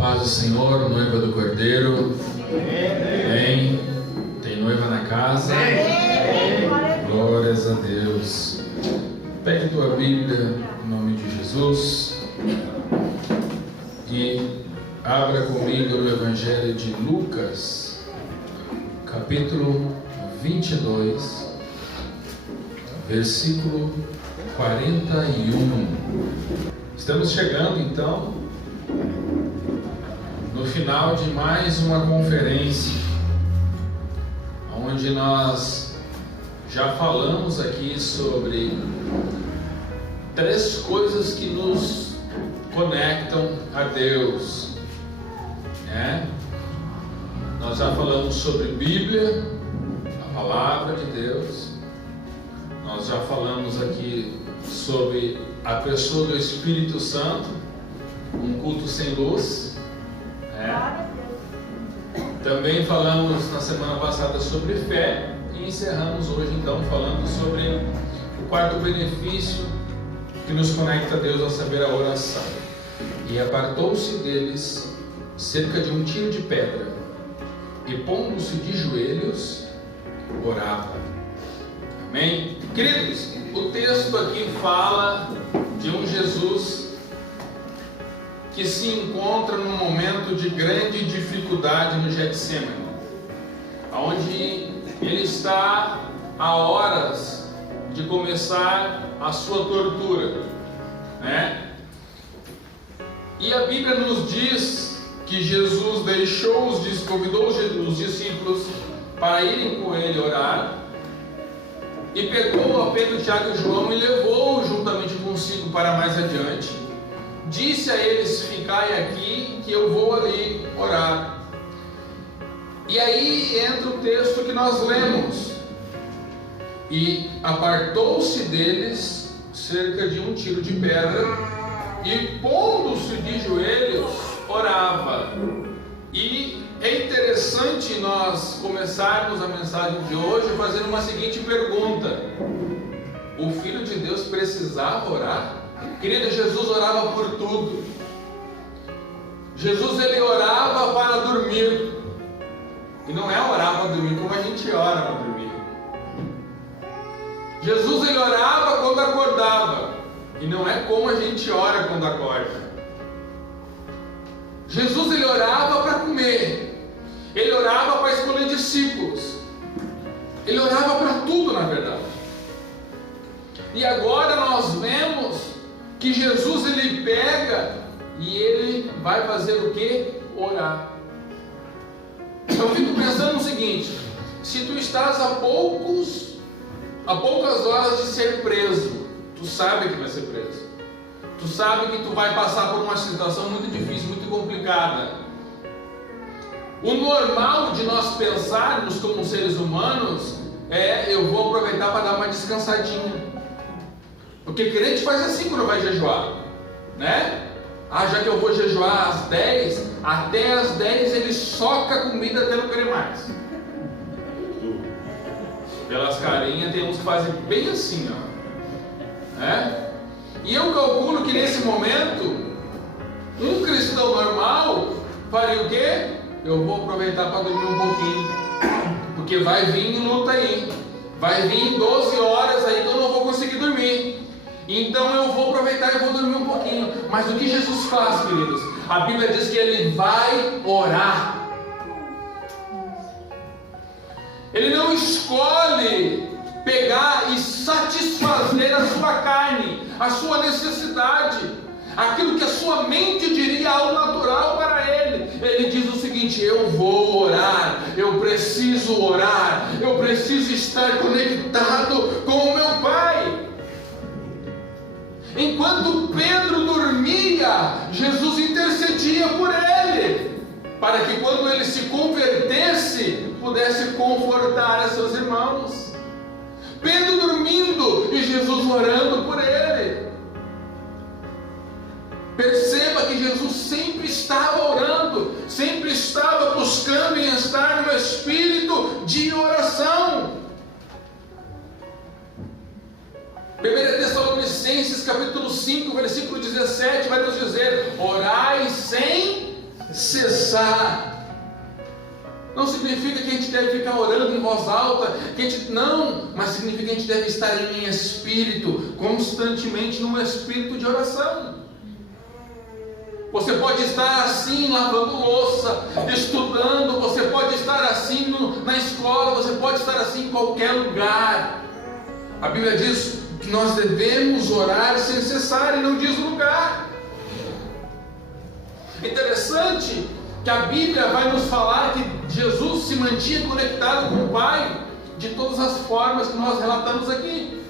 paz do Senhor, noiva do Cordeiro. Amém. Tem noiva na casa? Glórias a Deus. Pegue tua Bíblia em nome de Jesus e abra comigo no Evangelho de Lucas, capítulo 22, versículo 41. Estamos chegando então no final de mais uma conferência, onde nós já falamos aqui sobre 3 coisas que nos conectam a Deus, né? Nós já falamos sobre Bíblia, a palavra de Deus. Nós já falamos aqui sobre a pessoa do Espírito Santo, um culto sem luz, né? Também falamos na semana passada sobre fé e encerramos hoje então falando sobre o quarto benefício que nos conecta a Deus, ao saber a oração. E apartou-se deles cerca de um tiro de pedra, e pondo-se de joelhos, orava. Amém? Queridos, o texto aqui fala de um Jesus que se encontra num momento de grande dificuldade no Getsemane, onde ele está a horas de começar a sua tortura, né? E a Bíblia nos diz que Jesus convidou os discípulos para irem com ele orar, e pegou a Pedro, Tiago e João e levou juntamente consigo para mais adiante. Disse a eles: ficai aqui que eu vou ali orar. E aí entra o texto que nós lemos: e apartou-se deles cerca de um tiro de pedra, e pondo-se de joelhos, orava. E é interessante nós começarmos a mensagem de hoje fazendo uma seguinte pergunta: o Filho de Deus precisava orar? Querido, Jesus orava por tudo. Jesus, ele orava para dormir, e não é orar para dormir como a gente ora para dormir. Jesus, ele orava quando acordava, e não é como a gente ora quando acorda. Jesus, ele orava para comer, ele orava para escolher discípulos, ele orava para tudo, na verdade. E agora nós vemos que Jesus, ele pega e ele vai fazer o que? Orar. Eu fico pensando no seguinte: se tu estás a poucas horas de ser preso, tu sabe que vai ser preso, tu sabe que tu vai passar por uma situação muito difícil, muito complicada. O normal de nós pensarmos como seres humanos é: eu vou aproveitar para dar uma descansadinha. Porque crente faz assim quando vai jejuar, né? Já que eu vou jejuar às 10, até às 10 ele soca a comida até não querer mais. Pelas carinhas tem uns que fazem bem assim, ó, né? E eu calculo que nesse momento um cristão normal faria o quê? Eu vou aproveitar para dormir um pouquinho, porque vai vir luta aí, vai vir 12 horas aí que eu não vou conseguir dormir. Então eu vou aproveitar e vou dormir um pouquinho. Mas o que Jesus faz, queridos? A Bíblia diz que ele vai orar. Ele não escolhe pegar e satisfazer a sua carne, a sua necessidade, aquilo que a sua mente diria algo natural para ele. Ele diz o seguinte: eu vou orar, eu preciso orar, eu preciso estar conectado com o meu Pai. Enquanto Pedro dormia, Jesus intercedia por ele, para que quando ele se convertesse, pudesse confortar a seus irmãos. Pedro dormindo e Jesus orando por ele. Perceba que Jesus sempre estava orando, sempre estava buscando em estar no espírito de oração. 1 Tessalonicenses capítulo 5, versículo 17 vai nos dizer: orai sem cessar. Não significa que a gente deve ficar orando em voz alta, mas significa que a gente deve estar em espírito, constantemente num espírito de oração. Você pode estar assim lavando louça, estudando, você pode estar assim na escola, você pode estar assim em qualquer lugar. A Bíblia diz que nós devemos orar sem cessar e não diz o lugar. Interessante que a Bíblia vai nos falar que Jesus se mantinha conectado com o Pai de todas as formas que nós relatamos aqui.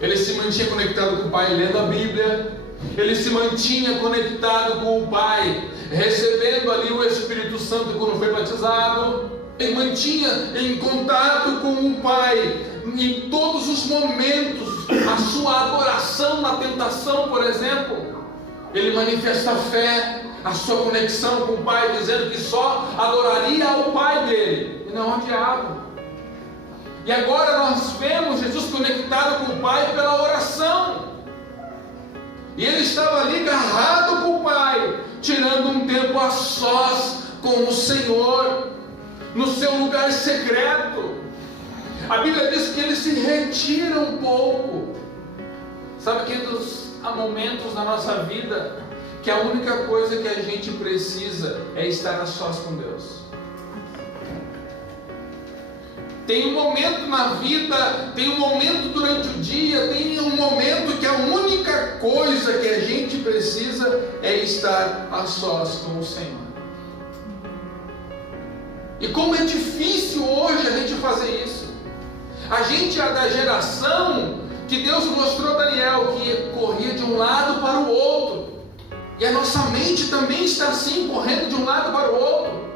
Ele se mantinha conectado com o Pai lendo a Bíblia, ele se mantinha conectado com o Pai, recebendo ali o Espírito Santo quando foi batizado, ele mantinha em contato com o Pai em todos os momentos. A sua adoração na tentação, por exemplo, ele manifesta a fé, a sua conexão com o Pai, dizendo que só adoraria ao Pai dele e não ao diabo. E agora nós vemos Jesus conectado com o Pai pela oração. E ele estava ali agarrado com o Pai, tirando um tempo a sós com o Senhor, no seu lugar secreto. A Bíblia diz que ele se retira um pouco. Sabe, queridos, há momentos na nossa vida que a única coisa que a gente precisa é estar a sós com Deus. Tem um momento na vida, tem um momento durante o dia, tem um momento que a única coisa que a gente precisa é estar a sós com o Senhor. E como é difícil hoje a gente fazer isso. A gente é da geração que Deus mostrou a Daniel, que corria de um lado para o outro. E a nossa mente também está assim, correndo de um lado para o outro.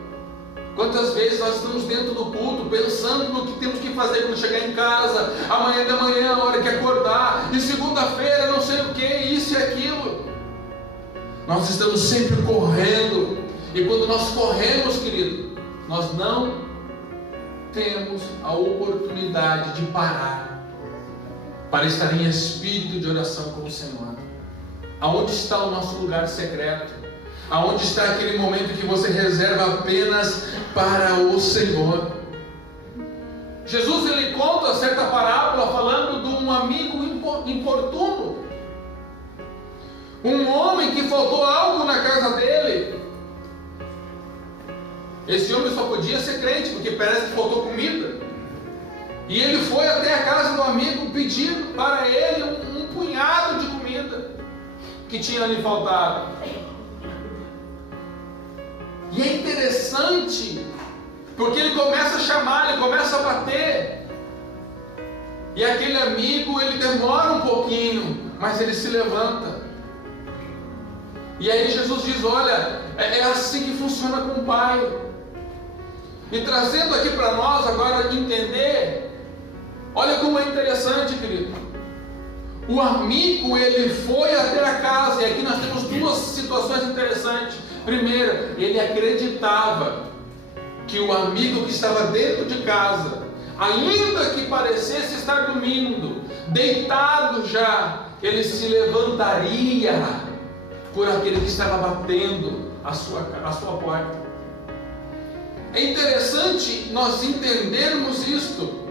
Quantas vezes nós estamos dentro do culto, pensando no que temos que fazer quando chegar em casa, amanhã de manhã, a hora que acordar, e segunda-feira, não sei o que, isso e aquilo. Nós estamos sempre correndo, e quando nós corremos, querido, nós não temos a oportunidade de parar, para estar em espírito de oração com o Senhor. Aonde está o nosso lugar secreto? Aonde está aquele momento que você reserva apenas para o Senhor? Jesus, ele conta certa parábola falando de um amigo importuno. Um homem que faltou algo na casa dele. Esse homem só podia ser crente, porque parece que faltou comida. E ele foi até a casa do amigo pedir para ele um punhado de comida que tinha lhe faltado. E é interessante, porque ele começa a chamar, ele começa a bater. E aquele amigo, ele demora um pouquinho, mas ele se levanta. E aí Jesus diz, olha, é assim que funciona com o Pai. E trazendo aqui para nós agora entender, olha como é interessante, querido. O amigo, ele foi até a casa, e aqui nós temos duas situações interessantes. Primeiro, ele acreditava que o amigo que estava dentro de casa, ainda que parecesse estar dormindo, deitado já, ele se levantaria por aquele que estava batendo a sua porta. É interessante nós entendermos isto,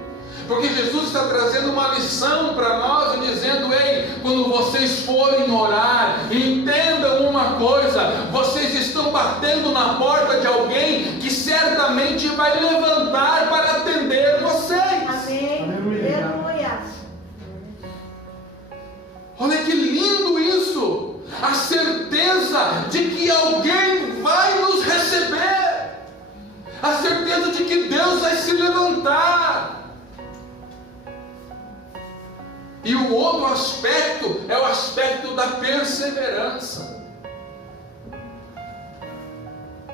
porque Jesus está trazendo uma lição para nós e dizendo, ei, quando vocês forem orar, entendam uma coisa, vocês estão batendo na porta de alguém que certamente vai levantar para atender vocês. Amém. Aleluia. Olha que lindo isso, a certeza de que alguém vai nos receber, a certeza de que Deus vai se levantar. E o outro aspecto é o aspecto da perseverança.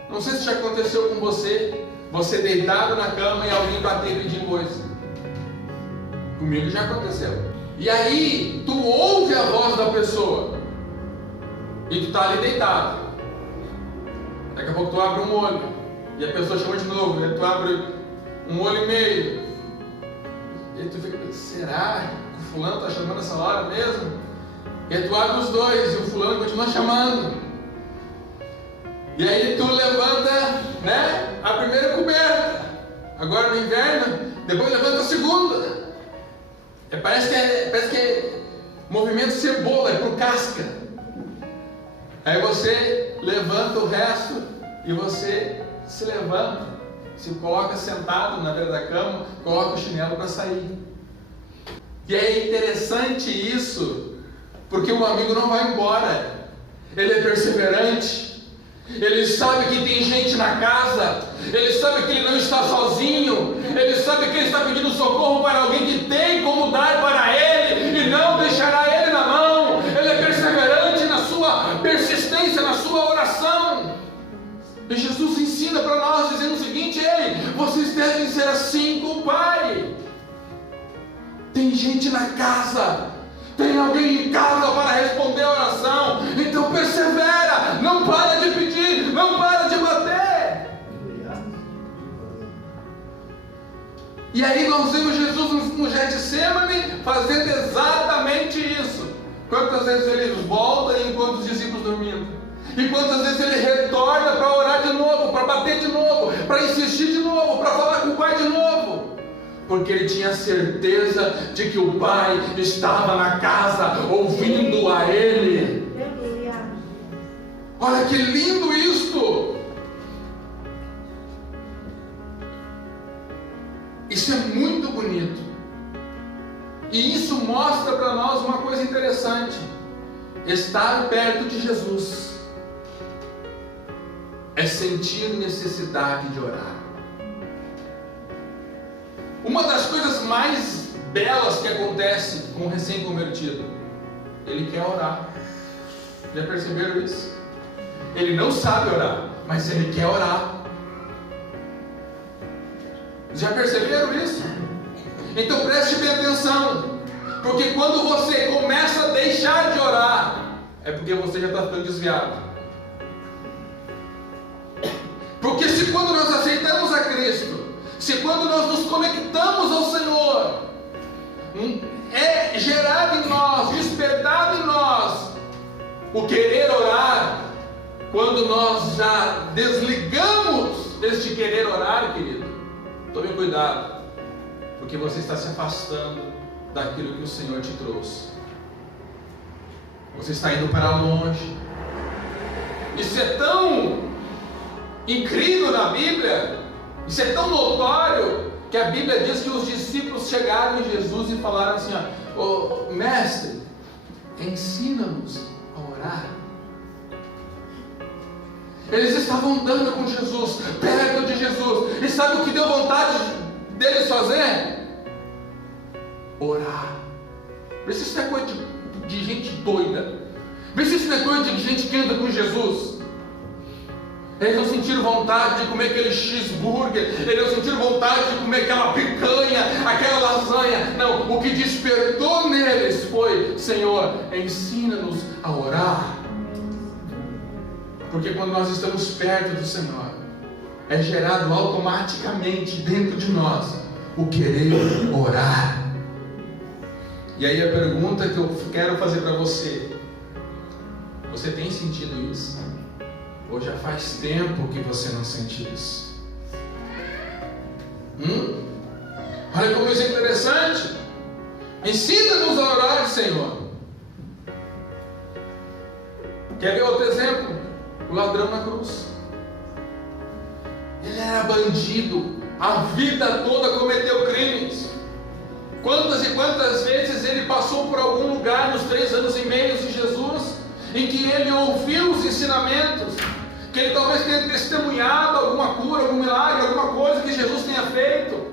Não sei se já aconteceu com você deitado na cama e alguém bater e pedir coisa. Comigo já aconteceu. E aí, tu ouve a voz da pessoa e tu está ali deitado. Daqui a pouco tu abre um olho e a pessoa chama de novo, aí tu abre um olho e meio. E aí tu fica, será? O fulano está chamando essa hora mesmo? E aí tu abre os dois e o fulano continua chamando. E aí tu levanta, né, a primeira coberta. Agora no inverno, depois levanta a segunda. Parece que é movimento cebola, é por casca. Aí você levanta o resto e você se levanta, se coloca sentado na beira da cama, coloca o chinelo para sair. E é interessante isso, porque o amigo não vai embora, ele é perseverante. Ele sabe que tem gente na casa, ele sabe que ele não está sozinho, ele sabe que ele está pedindo socorro para alguém que tem como dar para ele e não deixará ele na mão. Ele é perseverante na sua persistência, na sua oração. E Jesus ensina para nós dizendo o seguinte: ei, vocês devem ser assim com o Pai. Tem gente na casa, tem alguém em casa para responder a oração, então persevera, não para de pedir, não para de bater. E aí nós vemos Jesus no Getsemane fazendo exatamente isso. Quantas vezes ele volta e encontra os discípulos dormindo? E quantas vezes ele retorna para orar de novo, para bater de novo, para insistir de novo, para falar com o Pai de novo? Porque ele tinha certeza de que o Pai estava na casa ouvindo a ele. Olha que lindo isto! Isso é muito bonito. E isso mostra para nós uma coisa interessante: estar perto de Jesus é sentir necessidade de orar. Uma das coisas mais belas que acontece com o recém-convertido, ele quer orar. Já perceberam isso? Ele não sabe orar, mas ele quer orar. Já perceberam isso? Então preste bem atenção, porque quando você começa a deixar de orar, é porque você já está ficando desviado. Porque se quando nós aceitamos a Cristo, se quando nós nos conectamos ao Senhor, é gerado em nós, despertado em nós o querer orar. Quando nós já desligamos este querer orar, querido, tome cuidado, porque você está se afastando daquilo que o Senhor te trouxe. Você está indo para longe. Isso é tão incrível na Bíblia, isso é tão notório, que a Bíblia diz que os discípulos chegaram em Jesus e falaram assim: ó, mestre, ensina-nos a orar. Eles estavam andando com Jesus, perto de Jesus, e sabe o que deu vontade deles fazer? Orar. Vê se isso não é coisa de gente doida, vê se isso não é coisa de gente que anda com Jesus. Eles não sentiram vontade de comer aquele cheeseburger, eles não sentiram vontade de comer aquela picanha, aquela lasanha. Não, o que despertou neles foi: Senhor, ensina-nos a orar. Porque quando nós estamos perto do Senhor, é gerado automaticamente dentro de nós o querer orar. E aí a pergunta que eu quero fazer para você: você tem sentido isso? Ou já faz tempo que você não sente isso? Olha como isso é interessante. Ensina-nos a orar, Senhor. Quer ver outro exemplo? O ladrão na cruz. Ele era bandido, a vida toda cometeu crimes. Quantas e quantas vezes ele passou por algum lugar nos 3 anos e meio de Jesus, em que ele ouviu os ensinamentos, que ele talvez tenha testemunhado alguma cura, algum milagre, alguma coisa que Jesus tenha feito,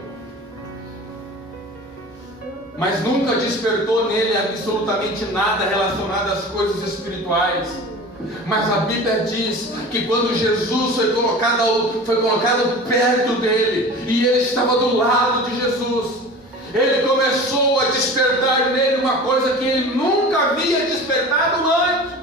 mas nunca despertou nele absolutamente nada relacionado às coisas espirituais. Mas a Bíblia diz que quando Jesus foi colocado perto dele, e ele estava do lado de Jesus, ele começou a despertar nele uma coisa que ele nunca havia despertado antes.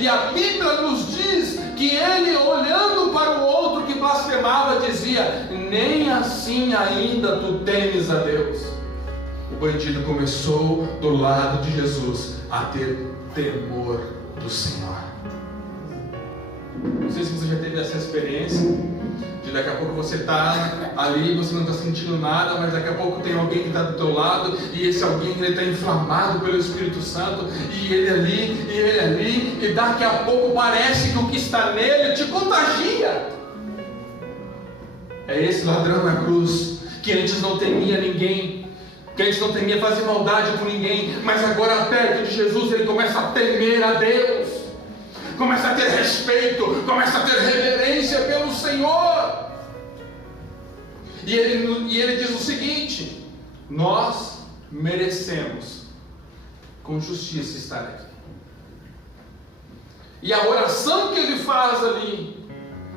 E a Bíblia nos diz que ele, olhando para o outro que blasfemava, dizia: nem assim ainda tu temes a Deus. O bandido começou do lado de Jesus a ter temor do Senhor. Não sei se você já teve essa experiência de daqui a pouco você está ali, você não está sentindo nada, mas daqui a pouco tem alguém que está do teu lado, e esse alguém ele está inflamado pelo Espírito Santo, e ele ali, e daqui a pouco parece que o que está nele te contagia. É esse ladrão na cruz, que antes não temia ninguém, que antes não temia fazer maldade com ninguém, mas agora perto de Jesus ele começa a temer a Deus, começa a ter respeito, começa a ter reverência pelo Senhor. E ele diz o seguinte: nós merecemos com justiça estar aqui. E a oração que ele faz ali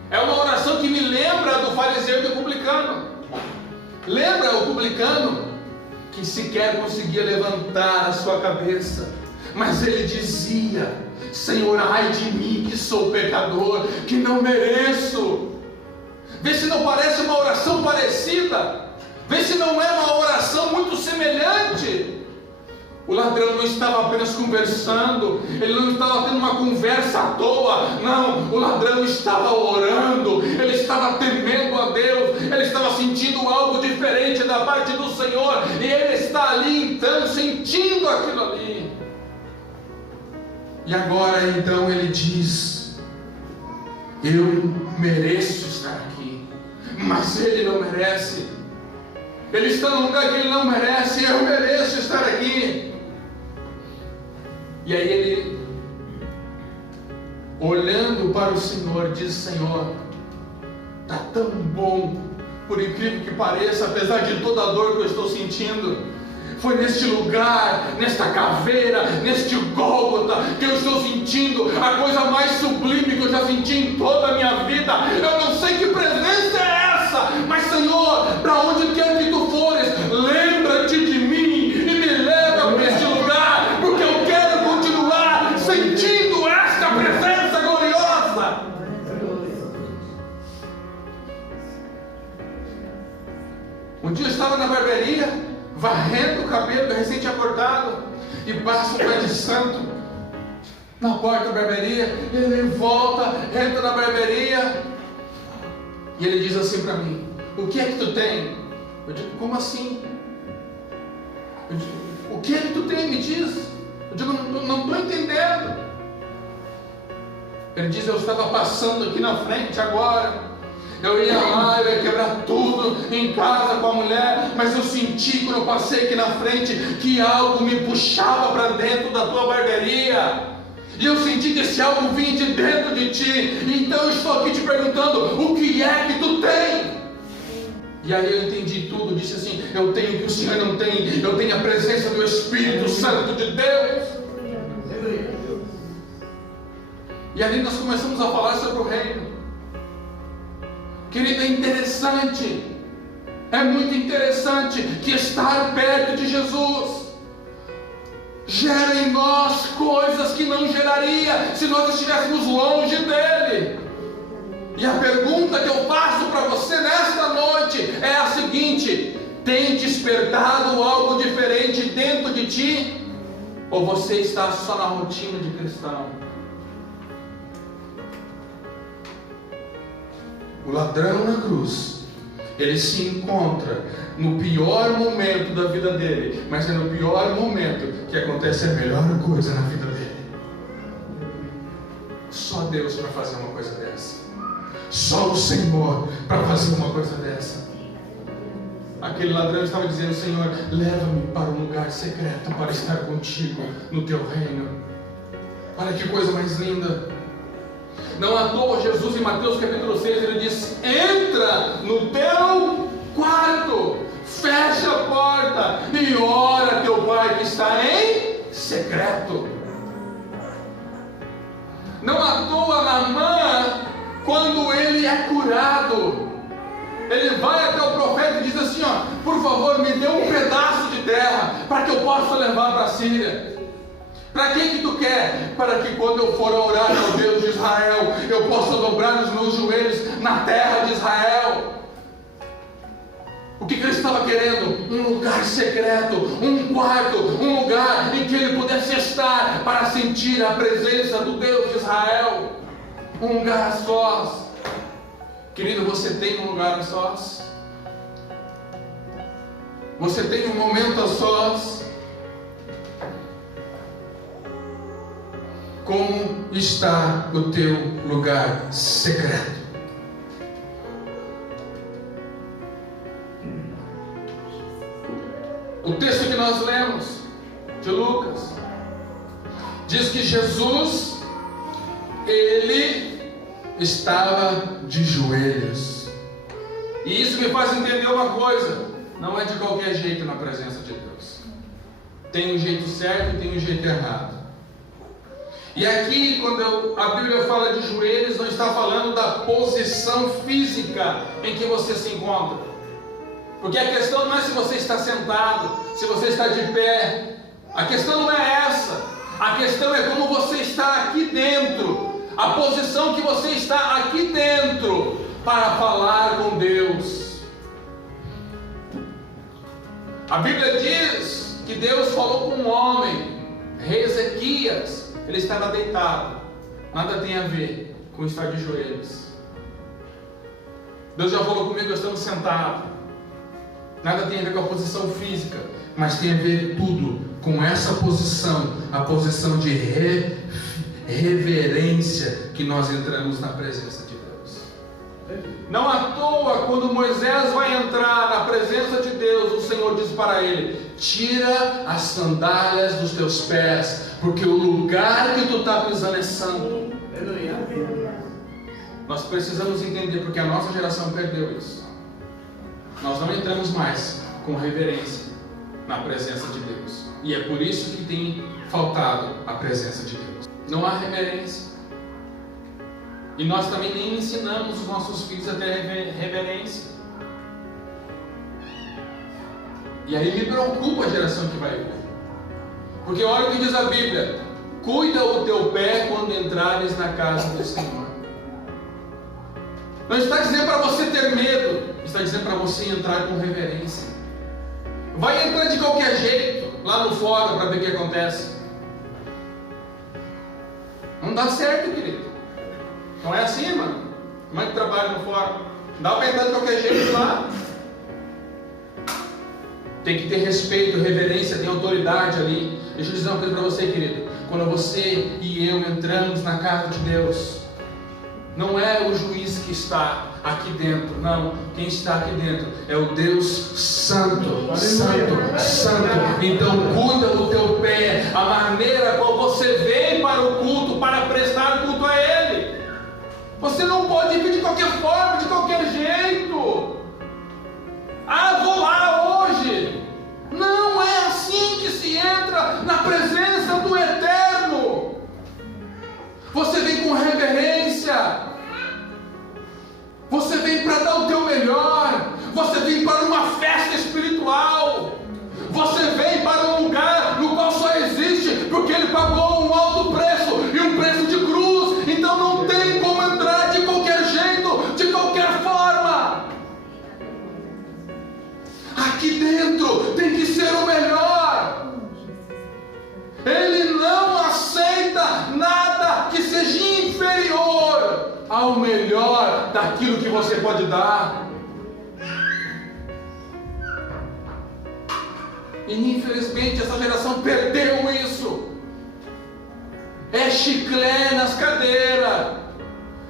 é uma oração que me lembra do fariseu e do publicano. Lembra o publicano que sequer conseguia levantar a sua cabeça, mas ele dizia: Senhor, ai de mim que sou pecador, que não mereço. Vê se não parece uma oração parecida, vê se não é uma oração muito semelhante. O ladrão não estava apenas conversando, ele não estava tendo uma conversa à toa, não, o ladrão estava orando, ele estava temendo a Deus, ele estava sentindo algo diferente da parte do Senhor, e ele está ali então sentindo aquilo ali. E agora então ele diz: eu mereço estar aqui, mas ele não merece. Ele está num lugar que ele não merece, eu mereço estar aqui. E aí ele, olhando para o Senhor, diz: Senhor, está tão bom, por incrível que pareça, apesar de toda a dor que eu estou sentindo, foi neste lugar, nesta caveira, neste Gólgota, que eu estou sentindo a coisa mais sublime que eu já senti em toda a minha vida. Eu não sei que presença é essa, mas Senhor, para onde quer que tu fores, lembra-te de mim e me leva para este lugar, porque eu quero continuar sentindo esta presença gloriosa. Um dia eu estava na barbearia, varrendo o cabelo, recente acordado, e passa um pé de santo na porta da barbearia. Ele volta, entra na barbearia e ele diz assim para mim: o que é que tu tem? Eu digo: como assim? Eu digo: o que é que tu tem? Me diz. Eu digo: não estou entendendo. Ele diz: eu estava passando aqui na frente agora, eu ia lá, eu ia quebrar tudo em casa com a mulher, mas eu senti quando eu passei aqui na frente que algo me puxava para dentro da tua barbearia, e eu senti que esse algo vinha de dentro de ti, então eu estou aqui te perguntando: o que é que tu tem? E aí eu entendi tudo, disse assim: eu tenho o que o Senhor não tem, eu tenho a presença do Espírito Santo de Deus. E ali nós começamos a falar sobre o reino. Querido, é interessante, é muito interessante que estar perto de Jesus gera em nós coisas que não geraria se nós estivéssemos longe dele. E a pergunta que eu faço para você nesta noite é a seguinte: tem despertado algo diferente dentro de ti? Ou você está só na rotina de cristão? O ladrão na cruz, ele se encontra no pior momento da vida dele, mas é no pior momento que acontece a melhor coisa na vida dele. Só Deus para fazer uma coisa dessa, só o Senhor para fazer uma coisa dessa. Aquele ladrão estava dizendo: Senhor, leva-me para um lugar secreto para estar contigo no teu reino. Olha que coisa mais linda. Não à toa Jesus em Mateus capítulo 6 ele diz: entra no teu quarto, fecha a porta e ora a teu pai que está em secreto. Não à toa Naamã, quando ele é curado, ele vai até o profeta e diz assim: ó, por favor, me dê um pedaço de terra para que eu possa levar para a Síria. Para quem que tu quer? Para que quando eu for orar ao Deus de Israel, eu possa dobrar os meus joelhos na terra de Israel. O que ele estava querendo? Um lugar secreto, um quarto, um lugar em que ele pudesse estar para sentir a presença do Deus de Israel. Um lugar a sós. Querido, você tem um lugar a sós? Você tem um momento a sós? Como está o teu lugar secreto? O texto que nós lemos de Lucas diz que Jesus, ele estava de joelhos. E isso me faz entender uma coisa: não é de qualquer jeito na presença de Deus. Tem um jeito certo e tem um jeito errado. E aqui, quando a Bíblia fala de joelhos, não está falando da posição física em que você se encontra. Porque a questão não é se você está sentado, se você está de pé. A questão não é essa. A questão é como você está aqui dentro. A posição que você está aqui dentro para falar com Deus. A Bíblia diz que Deus falou com um homem, rei Ezequias. Ele estava deitado. Nada tem a ver com estar de joelhos. Deus já falou comigo, eu estamos sentados. Nada tem a ver com a posição física, mas tem a ver tudo com essa posição, a posição de reverência que nós entramos na presença de Deus. Não à toa, quando Moisés vai entrar na presença de Deus, o Senhor diz para ele: tira as sandálias dos teus pés, porque o lugar que tu está pisando é santo. Nós precisamos entender, porque a nossa geração perdeu isso. Nós não entramos mais com reverência na presença de Deus, e é por isso que tem faltado a presença de Deus. Não há reverência, e nós também nem ensinamos os nossos filhos a ter reverência. E aí me preocupa a geração que vai vir, porque olha o que diz a Bíblia: cuida o teu pé quando entrares na casa do Senhor. Não está dizendo para você ter medo, está dizendo para você entrar com reverência. Vai entrar de qualquer jeito lá no fórum para ver o que acontece. Não dá certo, querido. Não é assim, mano. Como é que trabalha no fórum? Dá para entrar de qualquer jeito lá. Tem que ter respeito, reverência, tem autoridade ali. Deixa eu dizer uma coisa para você, querido. Quando você e eu entramos na casa de Deus, não é o juiz que está aqui dentro, não. Quem está aqui dentro é o Deus Santo, Santo, Santo. Então cuida do teu pé, a maneira como você vem para o culto, para prestar culto a Ele. Você não pode vir de qualquer forma, de qualquer jeito. Ah, vou lá hoje. Não é assim que se entra na presença do Eterno. Você vem com reverência. Você vem para dar o teu melhor. Você vem para uma festa espiritual. Você vem para um lugar no qual só existe porque Ele pagou um alto preço, e um preço de cruz. Então não tem como entrar de qualquer jeito, de qualquer forma. Aqui dentro tem que ser o melhor. Ele não aceita nada que seja inferior ao melhor daquilo que você pode dar. E infelizmente essa geração perdeu isso. É chiclete nas cadeiras,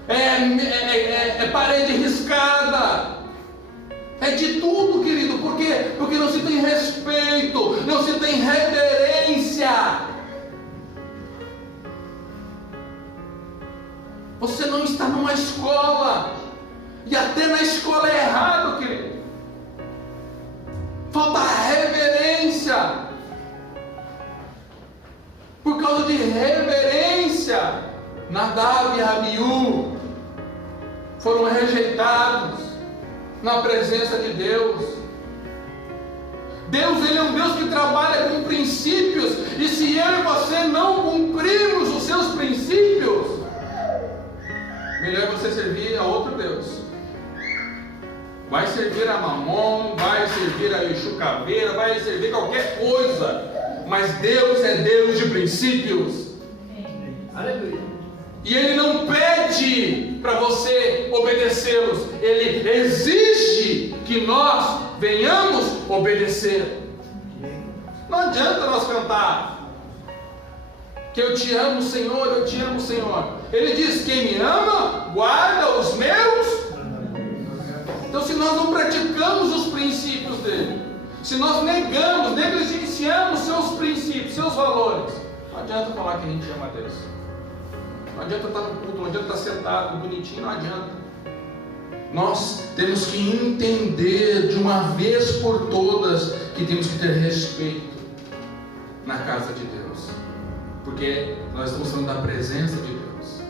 é parede riscada, é de tudo, querido. Por quê? Porque não se tem respeito, não se tem reverência. Você não está numa escola, e até na escola é errado, querido. Falta reverência. Por causa de reverência, Nadab e Abiú foram rejeitados na presença de Deus. Deus, Ele é um Deus que trabalha com princípios, e se eu e você não cumprirmos os seus princípios, melhor você servir a outro Deus. Vai servir a Mamon, vai servir a Exu Caveira, vai servir qualquer coisa, mas Deus é Deus de princípios. Aleluia. E Ele não pede para você obedecê-los, Ele exige que nós venhamos obedecer. Não adianta nós cantar que eu te amo, Senhor, eu te amo, Senhor. Ele diz: quem me ama, guarda os meus. Então, se nós não praticamos os princípios dele, se nós negamos, negligenciamos seus princípios, seus valores, não adianta falar que a gente ama a Deus. Não adianta estar no culto, não adianta estar sentado, bonitinho, não adianta. Nós temos que entender de uma vez por todas que temos que ter respeito na casa de Deus, porque nós estamos falando da presença de Deus.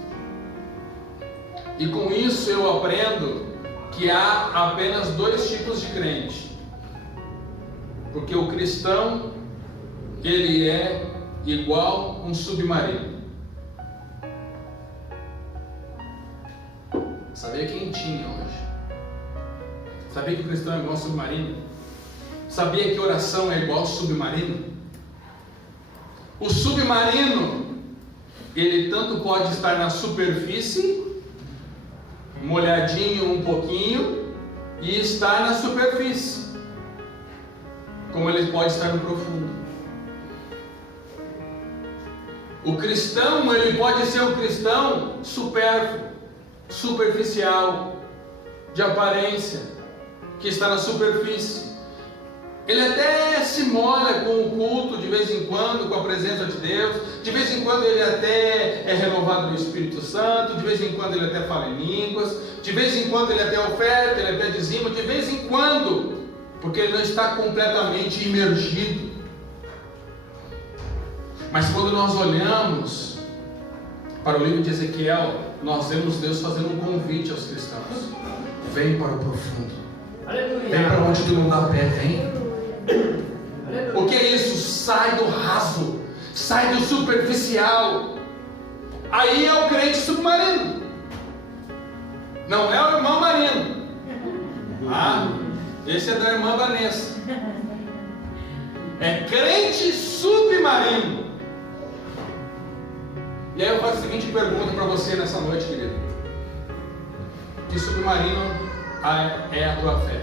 E com isso eu aprendo que há apenas dois tipos de crente, porque o cristão, ele é igual um submarino. Sabia quentinho hoje? Sabia que o cristão é igual submarino? Sabia que oração é igual submarino? O submarino, ele tanto pode estar na superfície, molhadinho um pouquinho, e estar na superfície, como ele pode estar no profundo. O cristão, ele pode ser um cristão supérfluo, superficial, de aparência, que está na superfície. Ele até se molha com o culto de vez em quando, com a presença de Deus. De vez em quando ele até é renovado no Espírito Santo. De vez em quando ele até fala em línguas. De vez em quando ele até oferta, ele até dizima. De vez em quando, porque ele não está completamente imergido. Mas quando nós olhamos para o livro de Ezequiel, nós vemos Deus fazendo um convite aos cristãos: vem para o profundo. Aleluia. Vem para onde tu não dá pé, vem. Aleluia. O que é isso? Sai do raso, sai do superficial. Aí é o crente submarino, não é o irmão marino. Esse é da irmã Vanessa. É crente submarino. E aí eu faço a seguinte pergunta para você nessa noite, querido: que submarino é a tua fé?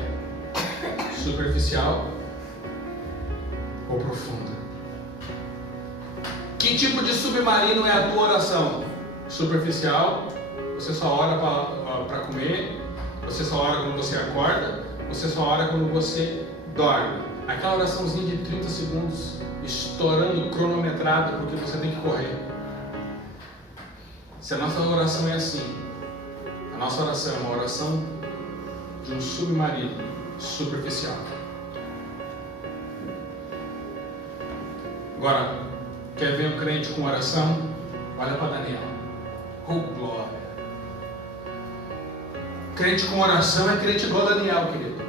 Superficial ou profunda? Que tipo de submarino é a tua oração? Superficial, você só ora para comer, você só ora quando você acorda, você só ora quando você dorme. Aquela oraçãozinha de 30 segundos, estourando, cronometrada, porque você tem que correr. Se a nossa oração é assim, a nossa oração é uma oração de um submarino superficial. Agora, quer ver um crente com oração? Olha para Daniel. Oh, glória! Crente com oração é crente igual a Daniel, querido.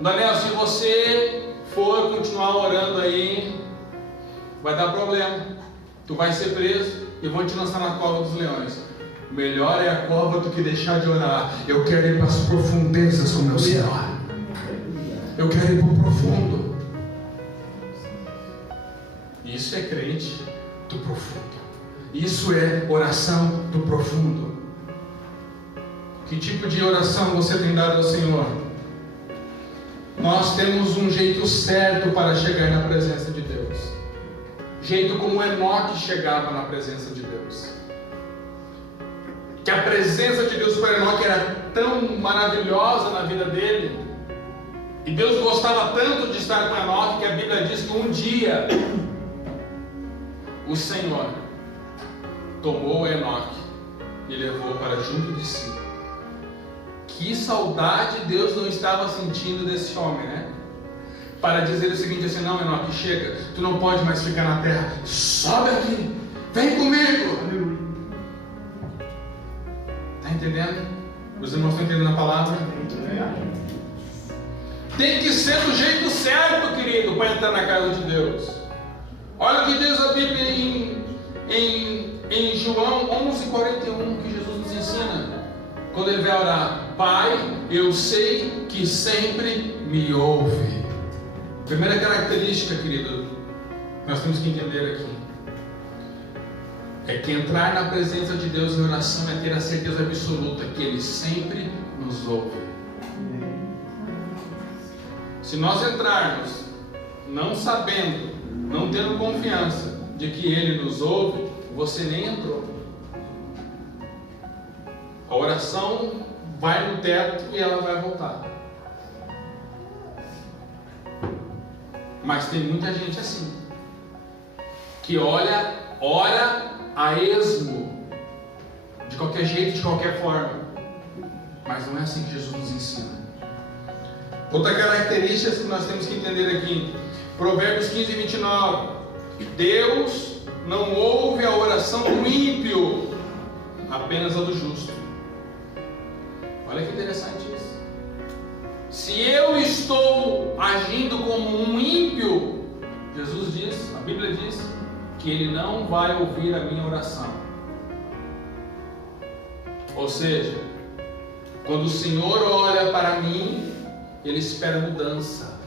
Daniel, se você for continuar orando aí, vai dar problema. Tu vai ser preso e vão te lançar na cova dos leões. Melhor é a cova do que deixar de orar. Eu quero ir para as profundezas com meu Senhor. Eu quero ir para o profundo. Isso é crente do profundo. Isso é oração do profundo. Que tipo de oração você tem dado ao Senhor? Nós temos um jeito certo para chegar na presença de Deus. Jeito como Enoque chegava na presença de Deus. Que a presença de Deus para Enoque era tão maravilhosa na vida dele, e Deus gostava tanto de estar com Enoque, que a Bíblia diz que um dia o Senhor tomou Enoque e levou para junto de si. Que saudade Deus não estava sentindo desse homem, né? Para dizer o seguinte assim: não, Enoque, chega, tu não pode mais ficar na terra, sobe aqui, vem comigo. Está entendendo? Os irmãos estão entendendo a palavra? Tem que ser do jeito certo, querido, para entrar na casa de Deus. Olha o que diz a Bíblia em João 11:41, que Jesus nos ensina. Quando ele vai orar: Pai, eu sei que sempre me ouve. Primeira característica, querido, nós temos que entender aqui: é que entrar na presença de Deus em oração é ter a certeza absoluta que Ele sempre nos ouve. Se nós entrarmos não sabendo, não tendo confiança de que Ele nos ouve, você nem entrou. A oração vai no teto e ela vai voltar. Mas tem muita gente assim, que ora a esmo, de qualquer jeito, de qualquer forma. Mas não é assim que Jesus nos ensina. Outra característica que nós temos que entender aqui, Provérbios 15:29. Deus não ouve a oração do ímpio, apenas a do justo. Olha que interessante isso. Se eu estou agindo como um ímpio, Jesus diz, a Bíblia diz, que Ele não vai ouvir a minha oração. Ou seja, quando o Senhor olha para mim, Ele espera mudança.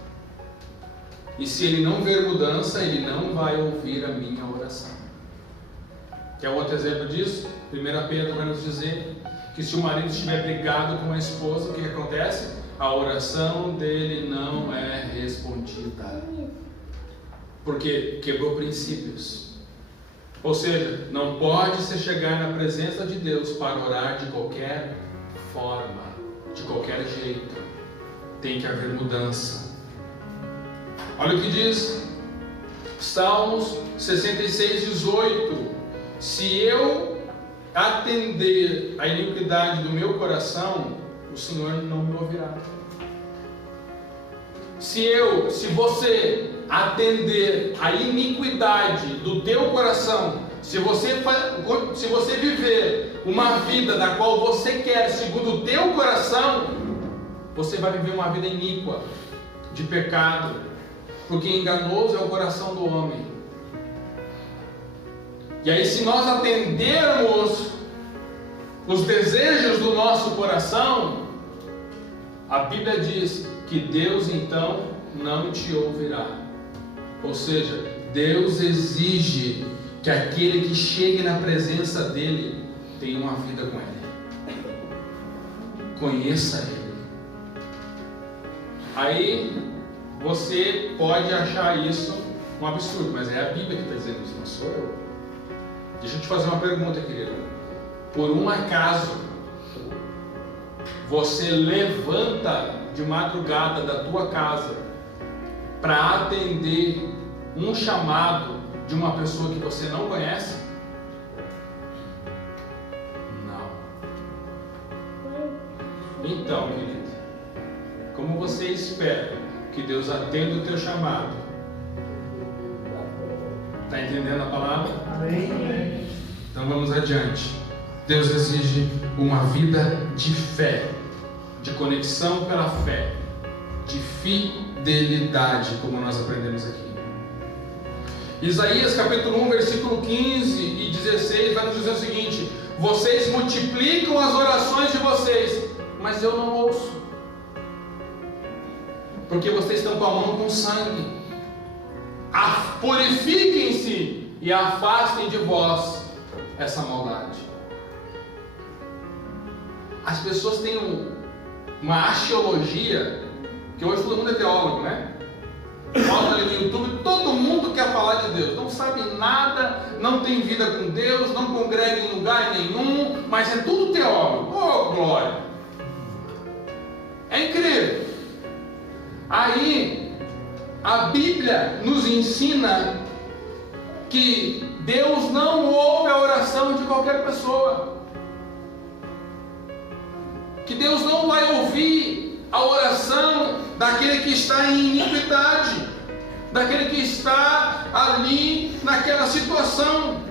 E se Ele não ver mudança, Ele não vai ouvir a minha oração. Quer outro exemplo disso? 1 Pedro vai nos dizer que se o marido estiver brigado com a esposa, o que acontece? A oração dele não é respondida. Porque quebrou princípios. Ou seja, não pode se chegar na presença de Deus para orar de qualquer forma, de qualquer jeito. Tem que haver mudança. Olha o que diz Salmos 66:18. Se eu atender a iniquidade do meu coração, o Senhor não me ouvirá. Se você atender a iniquidade do teu coração, se você viver uma vida da qual você quer segundo o teu coração, você vai viver uma vida iníqua, de pecado, porque enganoso é o coração do homem. E aí, se nós atendermos os desejos do nosso coração, a Bíblia diz que Deus então não te ouvirá. Ou seja, Deus exige que aquele que chegue na presença dEle tenha uma vida com Ele, conheça Ele. Aí você pode achar isso um absurdo, mas é a Bíblia que está dizendo isso, não sou eu. Deixa eu te fazer uma pergunta, querido. Por um acaso você levanta de madrugada da tua casa para atender um chamado de uma pessoa que você não conhece? Não. Então, querido, como você espera que Deus atenda o teu chamado? Está entendendo a palavra? Amém. Então vamos adiante. Deus exige uma vida de fé, de conexão pela fé, de fidelidade, como nós aprendemos aqui. Isaías capítulo 1, versículo 15 e 16 vai nos dizer o seguinte: vocês multiplicam as orações de vocês, mas eu não ouço, porque vocês estão com a mão com sangue. Purifiquem-se e afastem de vós essa maldade. As pessoas têm uma axiologia, que hoje todo mundo é teólogo, né? Bota ali no YouTube, todo mundo quer falar de Deus, não sabe nada, não tem vida com Deus, não congrega em lugar nenhum, mas é tudo teólogo. Oh, glória! É incrível. Aí a Bíblia nos ensina que Deus não ouve a oração de qualquer pessoa, que Deus não vai ouvir a oração daquele que está em iniquidade, daquele que está ali naquela situação,